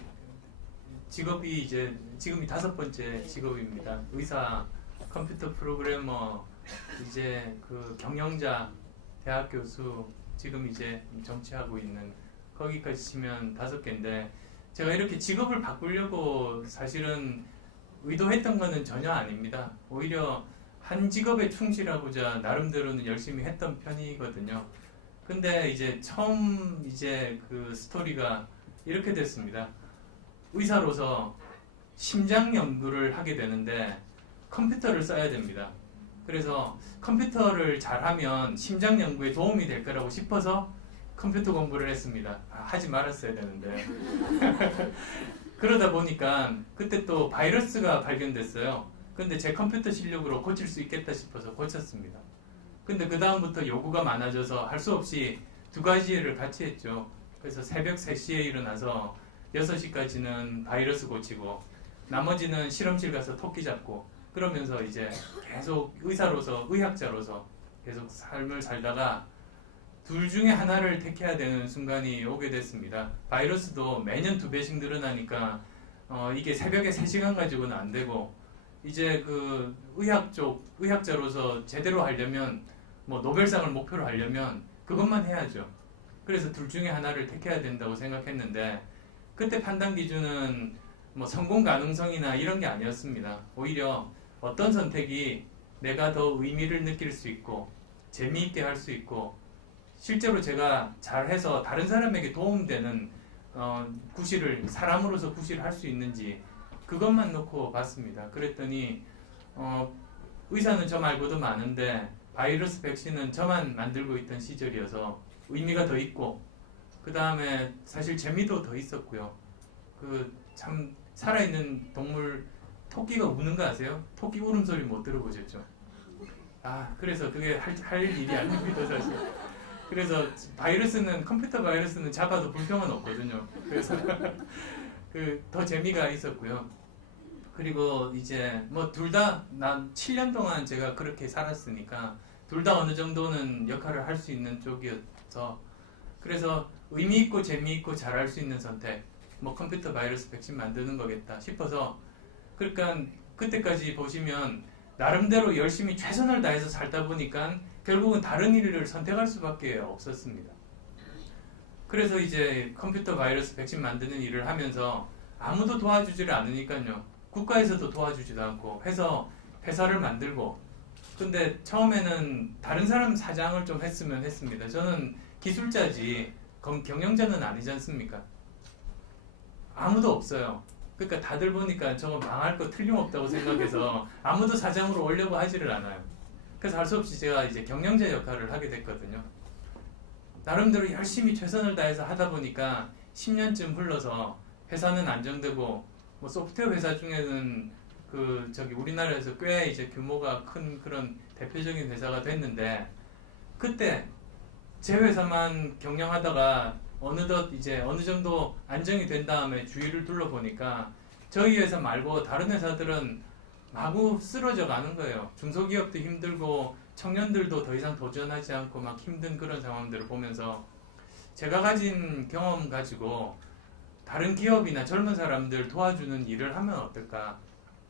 직업이 이제 지금이 5번째 직업입니다. 의사, 컴퓨터 프로그래머, 이제 그 경영자, 대학 교수, 지금 이제 정치하고 있는 거기까지 치면 5개인데 제가 이렇게 직업을 바꾸려고 사실은 의도했던 거는 전혀 아닙니다. 오히려 한 직업에 충실하고자 나름대로는 열심히 했던 편이거든요. 근데 이제 처음 이제 그 스토리가 이렇게 됐습니다. 의사로서 심장 연구를 하게 되는데 컴퓨터를 써야 됩니다. 그래서 컴퓨터를 잘하면 심장 연구에 도움이 될 거라고 싶어서 컴퓨터 공부를 했습니다. 하지 말았어야 되는데. 그러다 보니까 그때 또 바이러스가 발견됐어요. 근데 제 컴퓨터 실력으로 고칠 수 있겠다 싶어서 고쳤습니다. 근데 그 다음부터 요구가 많아져서 할 수 없이 2가지 일을 같이 했죠. 그래서 새벽 3시에 일어나서 6시까지는 바이러스 고치고 나머지는 실험실 가서 토끼 잡고 그러면서 이제 계속 의사로서 의학자로서 계속 삶을 살다가 둘 중에 하나를 택해야 되는 순간이 오게 됐습니다. 바이러스도 매년 2배씩 늘어나니까 이게 새벽에 3시간 가지고는 안 되고 이제 그 의학 쪽 의학자로서 제대로 하려면 뭐 노벨상을 목표로 하려면 그것만 해야죠. 그래서 둘 중에 하나를 택해야 된다고 생각했는데 그때 판단 기준은 뭐 성공 가능성이나 이런 게 아니었습니다. 오히려 어떤 선택이 내가 더 의미를 느낄 수 있고 재미있게 할 수 있고 실제로 제가 잘해서 다른 사람에게 도움되는 구실을 사람으로서 구실을 할 수 있는지 그것만 놓고 봤습니다. 그랬더니 의사는 저 말고도 많은데 바이러스 백신은 저만 만들고 있던 시절이어서 의미가 더 있고 그 다음에 사실 재미도 더 있었고요. 그 참 살아있는 동물 토끼가 우는 거 아세요? 토끼 울음소리 못 들어보셨죠? 그래서 그게 할 일이 아닙니다 사실. 그래서 바이러스는 컴퓨터 바이러스는 잡아도 불평은 없거든요. 그래서 더 재미가 있었고요. 그리고 이제 뭐 둘 다 난 7년 동안 제가 그렇게 살았으니까 둘 다 어느 정도는 역할을 할 수 있는 쪽이어서 그래서 의미 있고 재미있고 잘할 수 있는 선택 뭐 컴퓨터 바이러스 백신 만드는 거겠다 싶어서 그러니까 그때까지 보시면 나름대로 열심히 최선을 다해서 살다 보니까 결국은 다른 일을 선택할 수밖에 없었습니다. 그래서 이제 컴퓨터 바이러스 백신 만드는 일을 하면서 아무도 도와주지를 않으니까요. 국가에서도 도와주지도 않고 해서 회사를 만들고 근데 처음에는 다른 사람 사장을 좀 했으면 했습니다. 저는 기술자지 경영자는 아니지 않습니까? 아무도 없어요. 그러니까 다들 보니까 저거 망할 거 틀림없다고 생각해서 아무도 사장으로 오려고 하지를 않아요. 그래서 할 수 없이 제가 이제 경영자 역할을 하게 됐거든요. 나름대로 열심히 최선을 다해서 하다 보니까 10년쯤 흘러서 회사는 안정되고 뭐 소프트웨어 회사 중에는 우리나라에서 꽤 이제 규모가 큰 그런 대표적인 회사가 됐는데 그때 제 회사만 경영하다가 어느덧 이제 어느 정도 안정이 된 다음에 주위를 둘러보니까 저희 회사 말고 다른 회사들은 마구 쓰러져 가는 거예요. 중소기업도 힘들고 청년들도 더 이상 도전하지 않고 막 힘든 그런 상황들을 보면서 제가 가진 경험 가지고 다른 기업이나 젊은 사람들 도와주는 일을 하면 어떨까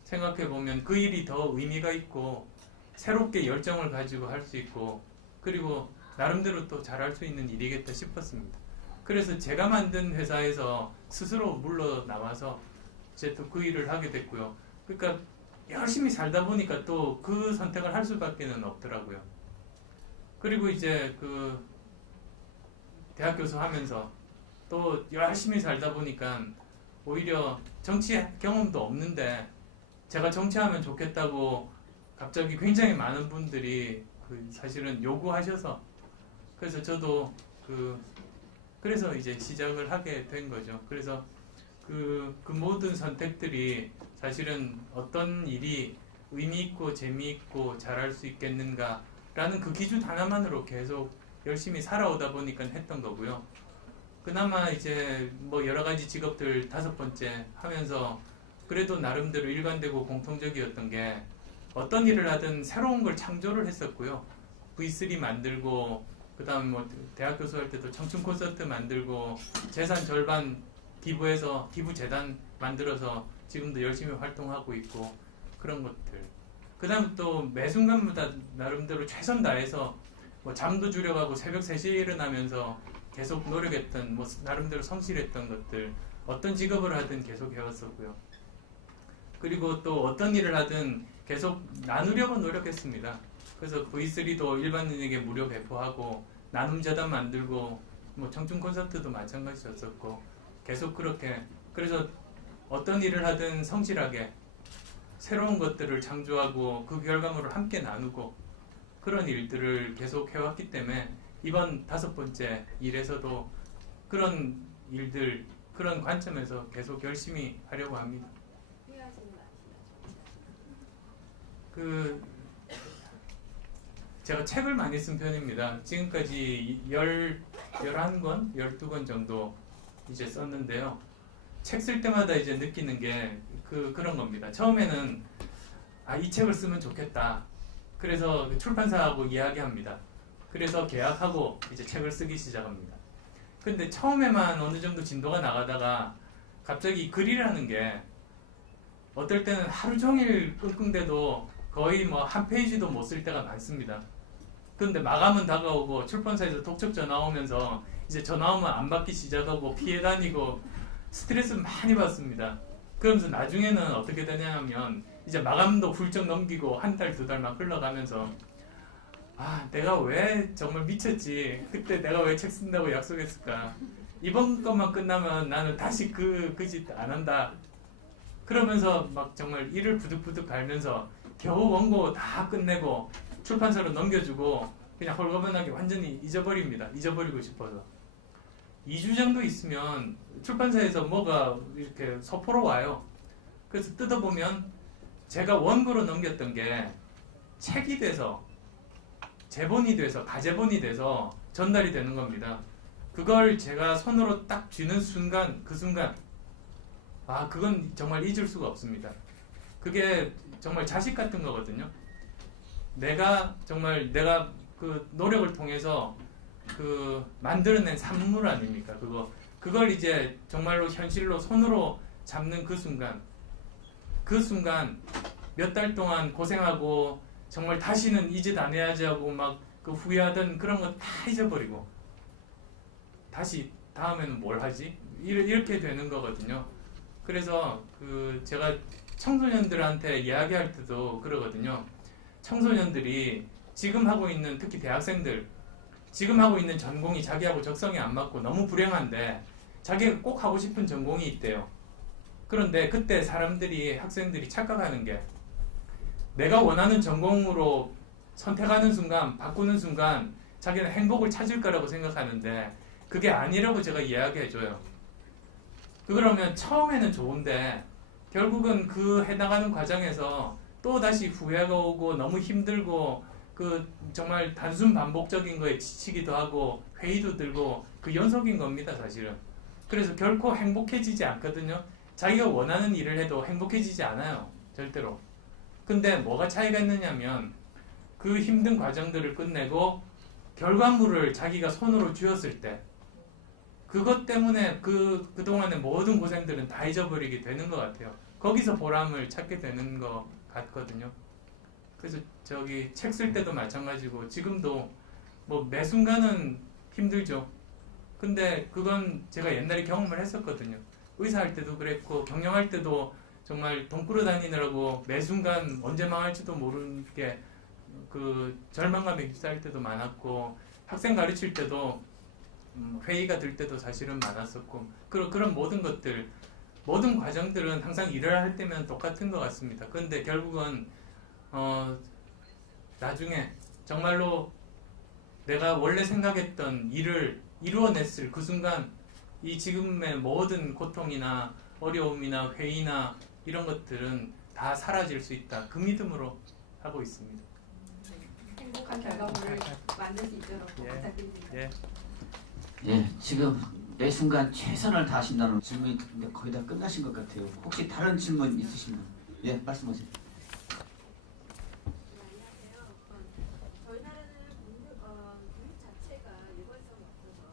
생각해보면 그 일이 더 의미가 있고 새롭게 열정을 가지고 할 수 있고 그리고 나름대로 또 잘할 수 있는 일이겠다 싶었습니다. 그래서 제가 만든 회사에서 스스로 물러나와서 이제 또 그 일을 하게 됐고요. 그러니까 열심히 살다 보니까 또 그 선택을 할 수밖에 없더라고요. 그리고 이제 그 대학 교수 하면서 또 열심히 살다 보니까 오히려 정치 경험도 없는데 제가 정치하면 좋겠다고 갑자기 굉장히 많은 분들이 사실은 요구하셔서 그래서 저도 그래서 이제 시작을 하게 된 거죠. 그래서 그 모든 선택들이 사실은 어떤 일이 의미 있고 재미있고 잘할 수 있겠는가라는 그 기준 하나만으로 계속 열심히 살아오다 보니까 했던 거고요. 그나마 이제 뭐 여러 가지 직업들 5번째 하면서 그래도 나름대로 일관되고 공통적이었던 게 어떤 일을 하든 새로운 걸 창조를 했었고요. V3 만들고 그다음 뭐 대학 교수할 때도 청춘 콘서트 만들고 재산 절반 기부해서 기부재단 만들어서 지금도 열심히 활동하고 있고 그런 것들. 그다음 또 매 순간마다 나름대로 최선 다해서 뭐 잠도 줄여가고 새벽 3시에 일어나면서 계속 노력했던 뭐 나름대로 성실했던 것들. 어떤 직업을 하든 계속 해왔었고요. 그리고 또 어떤 일을 하든 계속 나누려고 노력했습니다. 그래서 V3도 일반인에게 무료 배포하고 나눔재단 만들고 뭐 청춘 콘서트도 마찬가지였었고 계속 그렇게 그래서 어떤 일을 하든 성실하게 새로운 것들을 창조하고 그 결과물을 함께 나누고 그런 일들을 계속 해왔기 때문에 이번 5번째 일에서도 그런 일들 그런 관점에서 계속 열심히 하려고 합니다. 제가 책을 많이 쓴 편입니다. 지금까지 11권, 12권 정도 이제 썼는데요. 책 쓸 때마다 이제 느끼는 게 그런 겁니다. 처음에는 이 책을 쓰면 좋겠다. 그래서 출판사하고 이야기합니다. 그래서 계약하고 이제 책을 쓰기 시작합니다. 근데 처음에만 어느 정도 진도가 나가다가 갑자기 글이라는 게 어떨 때는 하루 종일 끙끙대도 거의 뭐 한 페이지도 못 쓸 때가 많습니다. 그런데 마감은 다가오고 출판사에서 독촉 전화 오면서 이제 전화 오면 안 받기 시작하고 피해 다니고 스트레스 많이 받습니다. 그러면서 나중에는 어떻게 되냐면 이제 마감도 훌쩍 넘기고 한 달, 2달 막 흘러가면서 내가 왜 정말 미쳤지. 그때 내가 왜 책 쓴다고 약속했을까. 이번 것만 끝나면 나는 다시 그 짓 안 한다. 그러면서 막 정말 이를 부득부득 갈면서 겨우 원고 다 끝내고 출판사로 넘겨주고 그냥 홀가분하게 완전히 잊어버립니다. 잊어버리고 싶어서. 2주 정도 있으면 출판사에서 뭐가 이렇게 서포로 와요. 그래서 뜯어보면 제가 원고로 넘겼던 게 책이 돼서 제본이 돼서 가제본이 돼서 전달이 되는 겁니다. 그걸 제가 손으로 딱 쥐는 순간 그 순간 그건 정말 잊을 수가 없습니다. 그게 정말 자식 같은 거거든요. 내가 그 노력을 통해서 그 만들어낸 산물 아닙니까? 그걸 이제 정말로 현실로 손으로 잡는 그 순간 몇 달 동안 고생하고 정말 다시는 이 짓 안 해야지 하고 막 그 후회하던 그런 거 다 잊어버리고 다시 다음에는 뭘 하지? 이렇게 되는 거거든요. 그래서 제가 청소년들한테 이야기할 때도 그러거든요. 청소년들이 지금 하고 있는 특히 대학생들 지금 하고 있는 전공이 자기하고 적성이 안 맞고 너무 불행한데 자기가 꼭 하고 싶은 전공이 있대요. 그런데 그때 학생들이 착각하는 게 내가 원하는 전공으로 선택하는 순간, 바꾸는 순간 자기는 행복을 찾을 거라고 생각하는데 그게 아니라고 제가 이야기해줘요. 그러면 처음에는 좋은데 결국은 그 해나가는 과정에서 또 다시 후회가 오고 너무 힘들고 정말 단순 반복적인 거에 지치기도 하고 회의도 들고 그 연속인 겁니다, 사실은. 그래서 결코 행복해지지 않거든요. 자기가 원하는 일을 해도 행복해지지 않아요, 절대로. 근데 뭐가 차이가 있느냐면 그 힘든 과정들을 끝내고 결과물을 자기가 손으로 쥐었을 때 그것 때문에 그동안의 모든 고생들은 다 잊어버리게 되는 것 같아요. 거기서 보람을 찾게 되는 것 같거든요. 그래서 책 쓸 때도 마찬가지고 지금도 뭐 매 순간은 힘들죠. 근데 그건 제가 옛날에 경험을 했었거든요. 의사할 때도 그랬고 경영할 때도 정말 돈 끌어다니느라고 매 순간 언제 망할지도 모르는 게 절망감에 휩싸일 때도 많았고 학생 가르칠 때도 회의가 들 때도 사실은 많았었고 그런 모든 것들 모든 과정들은 항상 일을 할 때면 똑같은 것 같습니다. 그런데 결국은 나중에 정말로 내가 원래 생각했던 일을 이루어냈을 그 순간 이 지금의 모든 고통이나 어려움이나 회의나 이런 것들은 다 사라질 수 있다. 그 믿음으로 하고 있습니다. 행복한 결과물을 만들 수 있도록 부탁드립니다. 지금 매 순간 최선을 다하신다는 질문이 거의 다 끝나신 것 같아요. 혹시 다른 질문 있으신 분? 말씀하세요.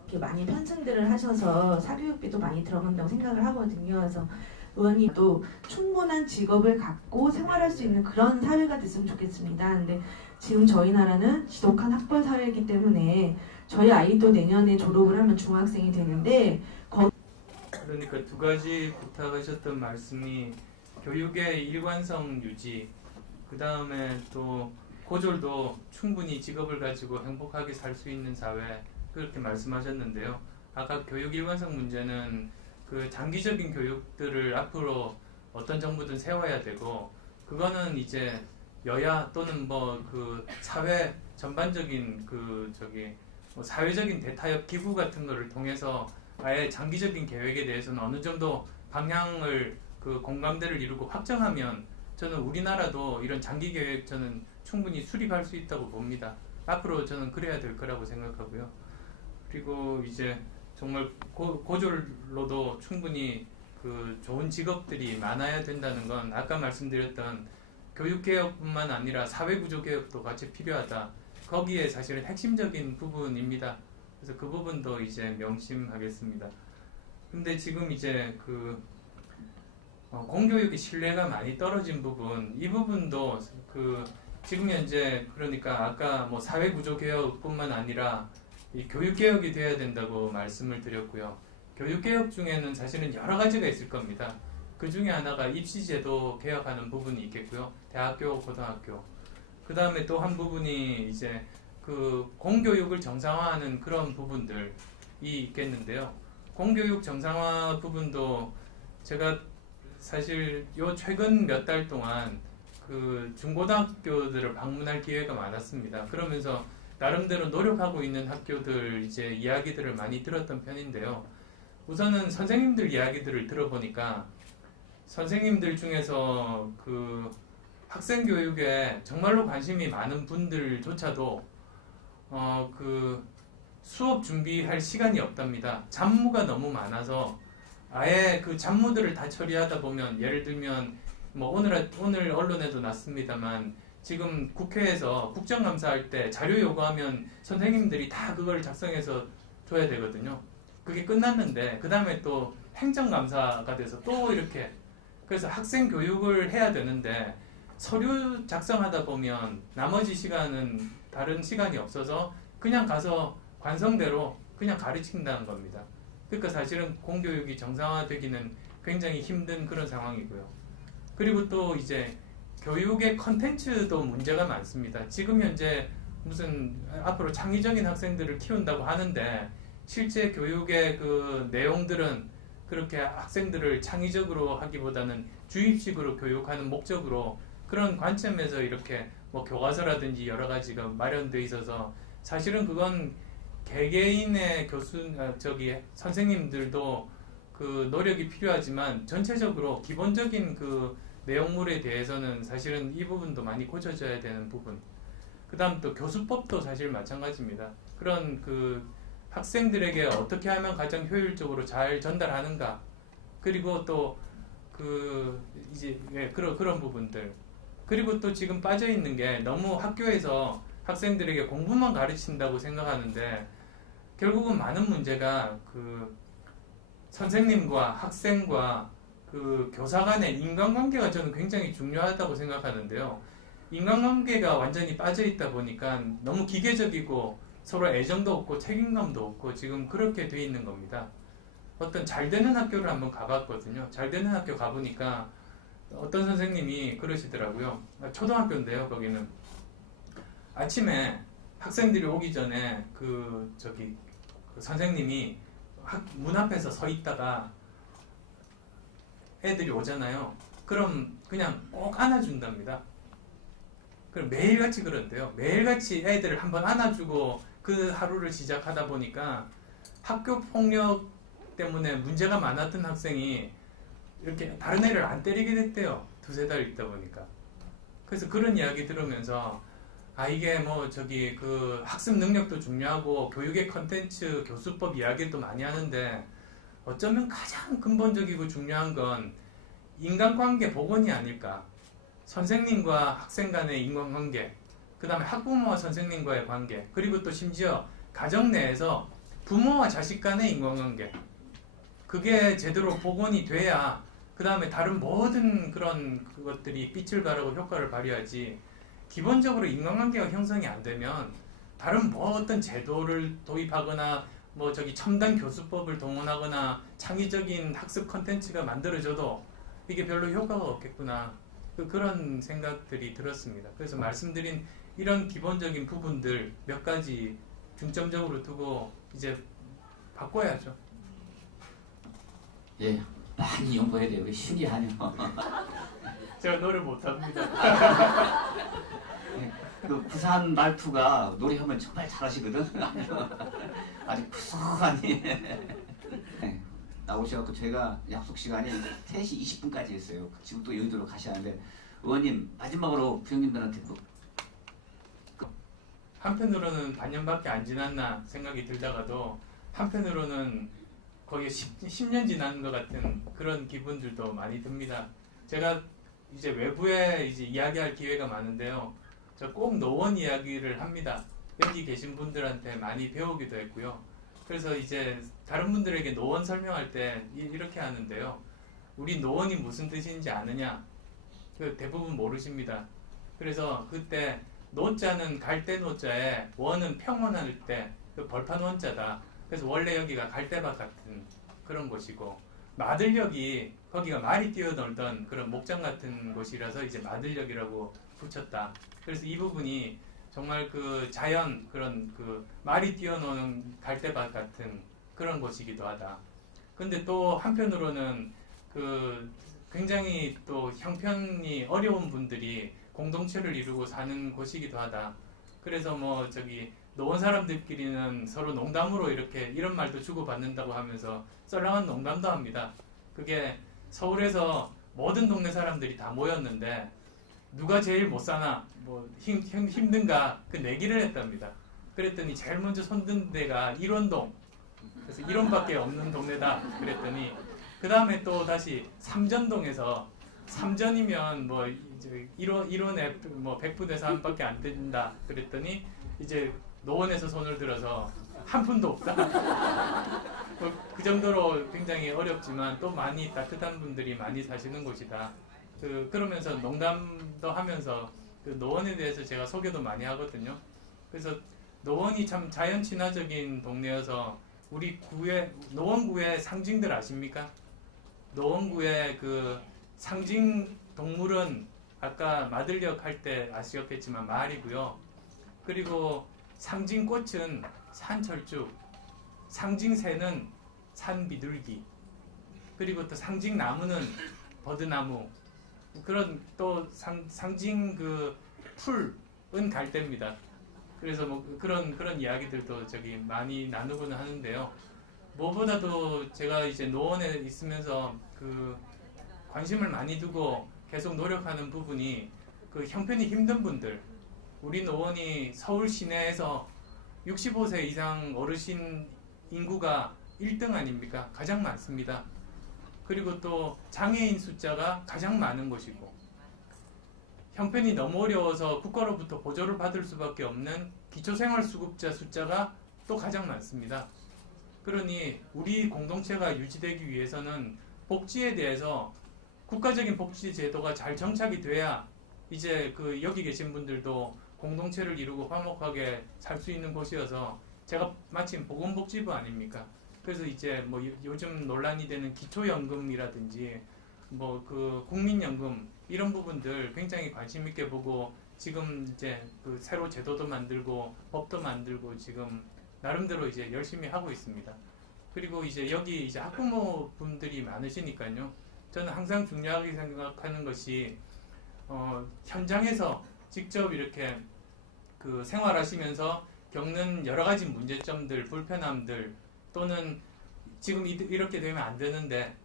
이렇게 많이 편승들을 하셔서 사교육비도 많이 들어간다고 생각을 하거든요. 그래서 의원님도 충분한 직업을 갖고 생활할 수 있는 그런 사회가 됐으면 좋겠습니다. 근데 지금 저희 나라는 지독한 학벌 사회이기 때문에 저희 아이도 내년에 졸업을 하면 중학생이 되는데 그러니까 두 가지 부탁하셨던 말씀이 교육의 일관성 유지, 그 다음에 또 고졸도 충분히 직업을 가지고 행복하게 살 수 있는 사회, 그렇게 말씀하셨는데요. 아까 교육 일관성 문제는 그 장기적인 교육들을 앞으로 어떤 정부든 세워야 되고, 그거는 이제 여야 또는 뭐 그 사회 전반적인 그 뭐 사회적인 대타협 기구 같은 거를 통해서 아예 장기적인 계획에 대해서는 어느 정도 방향을 그 공감대를 이루고 확정하면 저는 우리나라도 이런 장기 계획 저는 충분히 수립할 수 있다고 봅니다. 앞으로 저는 그래야 될 거라고 생각하고요. 그리고 이제 정말 고졸로도 충분히 그 좋은 직업들이 많아야 된다는 건 아까 말씀드렸던 교육개혁뿐만 아니라 사회구조개혁도 같이 필요하다. 거기에 사실은 핵심적인 부분입니다. 그래서 그 부분도 이제 명심하겠습니다. 근데 지금 이제 그 공교육의 신뢰가 많이 떨어진 부분, 이 부분도 그 지금 현재 그러니까 아까 뭐 사회구조개혁뿐만 아니라 이 교육개혁이 돼야 된다고 말씀을 드렸고요. 교육개혁 중에는 사실은 여러 가지가 있을 겁니다. 그 중에 하나가 입시제도 개혁하는 부분이 있겠고요. 대학교, 고등학교. 그 다음에 또 한 부분이 이제 그 공교육을 정상화하는 그런 부분들이 있겠는데요. 공교육 정상화 부분도 제가 사실 요 최근 몇 달 동안 그 중고등학교들을 방문할 기회가 많았습니다. 그러면서 나름대로 노력하고 있는 학교들 이제 이야기들을 많이 들었던 편인데요. 우선은 선생님들 이야기들을 들어보니까 선생님들 중에서 그 학생 교육에 정말로 관심이 많은 분들조차도 그 수업 준비할 시간이 없답니다. 잡무가 너무 많아서 아예 그 잡무들을 다 처리하다 보면 예를 들면 뭐 오늘 언론에도 났습니다만 지금 국회에서 국정감사할 때 자료 요구하면 선생님들이 다 그걸 작성해서 줘야 되거든요. 그게 끝났는데 그 다음에 또 행정감사가 돼서 또 이렇게 그래서 학생 교육을 해야 되는데 서류 작성하다 보면 나머지 시간은 다른 시간이 없어서 그냥 가서 관성대로 그냥 가르친다는 겁니다. 그러니까 사실은 공교육이 정상화되기는 굉장히 힘든 그런 상황이고요. 그리고 또 이제 교육의 컨텐츠도 문제가 많습니다. 지금 현재 무슨 앞으로 창의적인 학생들을 키운다고 하는데 실제 교육의 그 내용들은 그렇게 학생들을 창의적으로 하기보다는 주입식으로 교육하는 목적으로 그런 관점에서 이렇게 뭐 교과서라든지 여러 가지가 마련되어 있어서 사실은 그건 개개인의 선생님들도 그 노력이 필요하지만 전체적으로 기본적인 그 내용물에 대해서는 사실은 이 부분도 많이 고쳐져야 되는 부분. 그 다음 또 교수법도 사실 마찬가지입니다. 그런 그 학생들에게 어떻게 하면 가장 효율적으로 잘 전달하는가. 그리고 또 그 이제 그런 부분들. 그리고 또 지금 빠져 있는 게 너무 학교에서 학생들에게 공부만 가르친다고 생각하는데 결국은 많은 문제가 그 선생님과 학생과 그 교사 간의 인간관계가 저는 굉장히 중요하다고 생각하는데요. 인간관계가 완전히 빠져 있다 보니까 너무 기계적이고 서로 애정도 없고 책임감도 없고 지금 그렇게 돼 있는 겁니다. 어떤 잘 되는 학교를 한번 가봤거든요. 잘 되는 학교 가보니까 어떤 선생님이 그러시더라고요. 초등학교인데요, 거기는. 아침에 학생들이 오기 전에 그 선생님이 문 앞에서 서 있다가 애들이 오잖아요. 그럼 그냥 꼭 안아준답니다. 그럼 매일같이 그런데요. 매일같이 애들을 한번 안아주고 그 하루를 시작하다 보니까 학교 폭력 때문에 문제가 많았던 학생이 이렇게 다른 애를 안 때리게 됐대요. 두세 달 있다 보니까. 그래서 그런 이야기 들으면서 이게 그 학습 능력도 중요하고 교육의 컨텐츠, 교수법 이야기도 많이 하는데 어쩌면 가장 근본적이고 중요한 건 인간관계 복원이 아닐까. 선생님과 학생 간의 인간관계, 그 다음에 학부모와 선생님과의 관계, 그리고 또 심지어 가정 내에서 부모와 자식 간의 인간관계, 그게 제대로 복원이 돼야 그 다음에 다른 모든 그런 것들이 빛을 발하고 효과를 발휘하지, 기본적으로 인간관계가 형성이 안 되면 다른 뭐 어떤 제도를 도입하거나 뭐 저기 첨단 교수법을 동원하거나 창의적인 학습 컨텐츠가 만들어져도 이게 별로 효과가 없겠구나, 그런 생각들이 들었습니다. 그래서 말씀드린 이런 기본적인 부분들 몇 가지 중점적으로 두고 이제 바꿔야죠. 예, 많이 연구해야 돼요. 신기하네요. 제가 노래 못합니다. 그 부산 말투가 노래하면 정말 잘하시거든. 아주 구수하니. 네, 나오셔갖고 저희가 약속 시간이 3시 20분까지 했어요. 지금 또 여의도로 가셔야 하는데, 의원님 마지막으로 부형님들한테 뭐. 한편으로는 반년밖에 안 지났나 생각이 들다가도 한편으로는 거의 10년 지난 것 같은 그런 기분들도 많이 듭니다. 제가 이제 외부에 이제 이야기할 기회가 많은데요. 저 꼭 노원 이야기를 합니다. 여기 계신 분들한테 많이 배우기도 했고요. 그래서 이제 다른 분들에게 노원 설명할 때 이렇게 하는데요. 우리 노원이 무슨 뜻인지 아느냐? 그 대부분 모르십니다. 그래서 그때 노자는 갈대 노자에 원은 평온할 때 그 벌판 원자다. 그래서 원래 여기가 갈대밭 같은 그런 곳이고, 마들역이 거기가 말이 뛰어놀던 그런 목장 같은 곳이라서 이제 마들역이라고 붙였다. 그래서 이 부분이 정말 그 자연, 그런 그 말이 뛰어노는 갈대밭 같은 그런 곳이기도 하다. 근데 또 한편으로는 그 굉장히 또 형편이 어려운 분들이 공동체를 이루고 사는 곳이기도 하다. 그래서 뭐 저기 노원 사람들끼리는 서로 농담으로 이렇게 이런 말도 주고받는다고 하면서 썰렁한 농담도 합니다. 그게 서울에서 모든 동네 사람들이 다 모였는데 누가 제일 못 사나, 뭐 힘든가, 그 내기를 했답니다. 그랬더니 제일 먼저 손든 데가 일원동. 그래서 1원밖에 없는 동네다. 그랬더니 그 다음에 또 다시 삼전동에서 3전이면 뭐 이제 1원에 뭐 100분의 3밖에 안 된다. 그랬더니 이제 노원에서 손을 들어서 한 푼도 없다. 그 정도로 굉장히 어렵지만 또 많이 따뜻한 분들이 많이 사시는 곳이다. 그러면서 농담도 하면서 그 노원에 대해서 제가 소개도 많이 하거든요. 그래서 노원이 참 자연 친화적인 동네여서 우리 구의 노원구의 상징들 아십니까? 노원구의 그 상징 동물은 아까 마들역 할 때 아시겠지만 말이고요. 그리고 상징 꽃은 산철쭉, 상징 새는 산비둘기, 그리고 또 상징 나무는 버드나무, 그런 또 상징 그 풀은 갈대입니다. 그래서 뭐 그런 이야기들도 저기 많이 나누고는 하는데요. 무엇보다도 제가 이제 노원에 있으면서 그 관심을 많이 두고 계속 노력하는 부분이 그 형편이 힘든 분들, 우리 노원이 서울 시내에서 65세 이상 어르신 인구가 1등 아닙니까? 가장 많습니다. 그리고 또 장애인 숫자가 가장 많은 곳이고, 형편이 너무 어려워서 국가로부터 보조를 받을 수밖에 없는 기초생활수급자 숫자가 또 가장 많습니다. 그러니 우리 공동체가 유지되기 위해서는 복지에 대해서 국가적인 복지 제도가 잘 정착이 돼야 이제 그 여기 계신 분들도 공동체를 이루고 화목하게 살 수 있는 곳이어서, 제가 마침 보건복지부 아닙니까? 그래서 이제 뭐 요즘 논란이 되는 기초연금이라든지 뭐 그 국민연금 이런 부분들 굉장히 관심 있게 보고, 지금 이제 그 새로 제도도 만들고 법도 만들고 지금 나름대로 이제 열심히 하고 있습니다. 그리고 이제 여기 이제 학부모 분들이 많으시니까요. 저는 항상 중요하게 생각하는 것이 현장에서 직접 이렇게 그 생활하시면서 겪는 여러 가지 문제점들, 불편함들, 또는 지금 이렇게 되면 안 되는데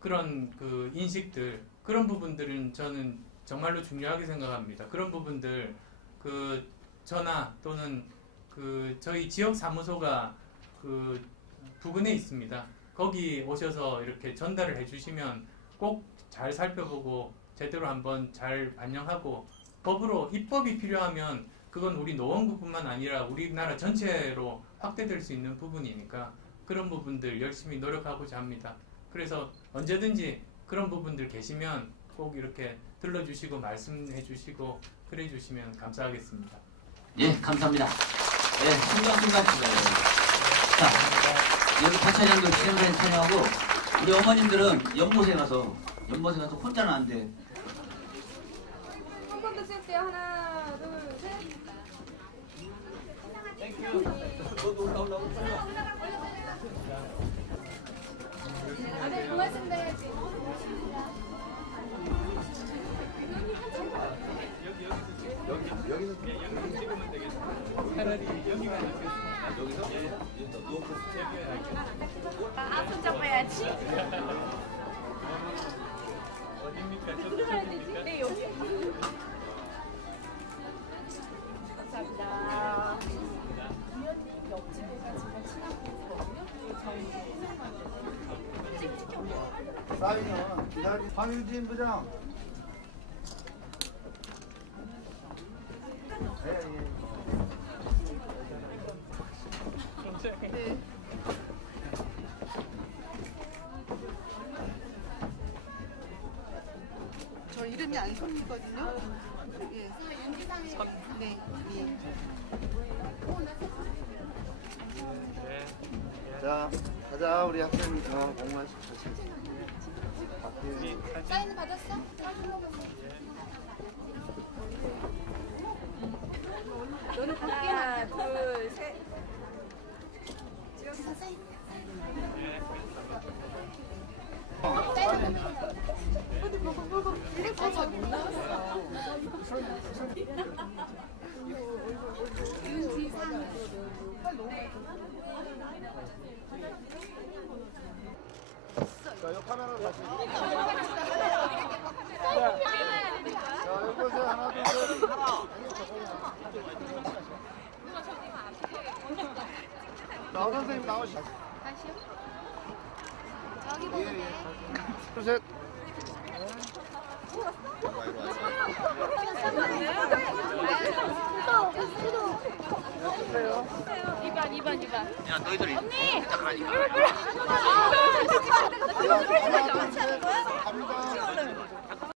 그런 그 인식들, 그런 부분들은 저는 정말로 중요하게 생각합니다. 그런 부분들 그 저나 또는 그 저희 지역 사무소가 그 부근에 있습니다. 거기 오셔서 이렇게 전달을 해주시면 꼭 잘 살펴보고 제대로 한번 잘 반영하고, 법으로 입법이 필요하면 그건 우리 노원구뿐만 아니라 우리나라 전체로 확대될 수 있는 부분이니까 그런 부분들 열심히 노력하고자 합니다. 그래서 언제든지 그런 부분들 계시면 꼭 이렇게 들러주시고 말씀해 주시고 그래 주시면 감사하겠습니다. 예, 감사합니다. 예, 순간순간 추가해요. 자, 여기 파차장도 진행된 찬양하고 우리 어머님들은 연못에 가서 혼자는 안 돼. 한 번 더 쓸게요. 하나, 둘, 셋. 다들 고맙습니다 해야지. 여기는 찍으면 되겠다. 차라리 여기가 여기서 아, 손잡아야지. 어딥니까? 들어가야 되지? 네, 여기. 감사합니다. 위원님 옆집에가 제가 친한 분이거든요. 저희 사인은 기다리. 황유진 부장. 네. 저 이름이 안선이거든요. 예. 네. 자, 가자 우리 학생 공부하십시오. 사인 받았어? 너는 하나, 둘, 셋. 찍었어, 사인. 잘못 나왔어. 자, 이 카메라 다시. 자, 여기 보세요. 하나, 둘, 셋. 자, 선생님 나오시죠. 다시요? 저기 예, 보고 예. 둘, 셋. 야, 너희들이 언니! 시작하니까. 아,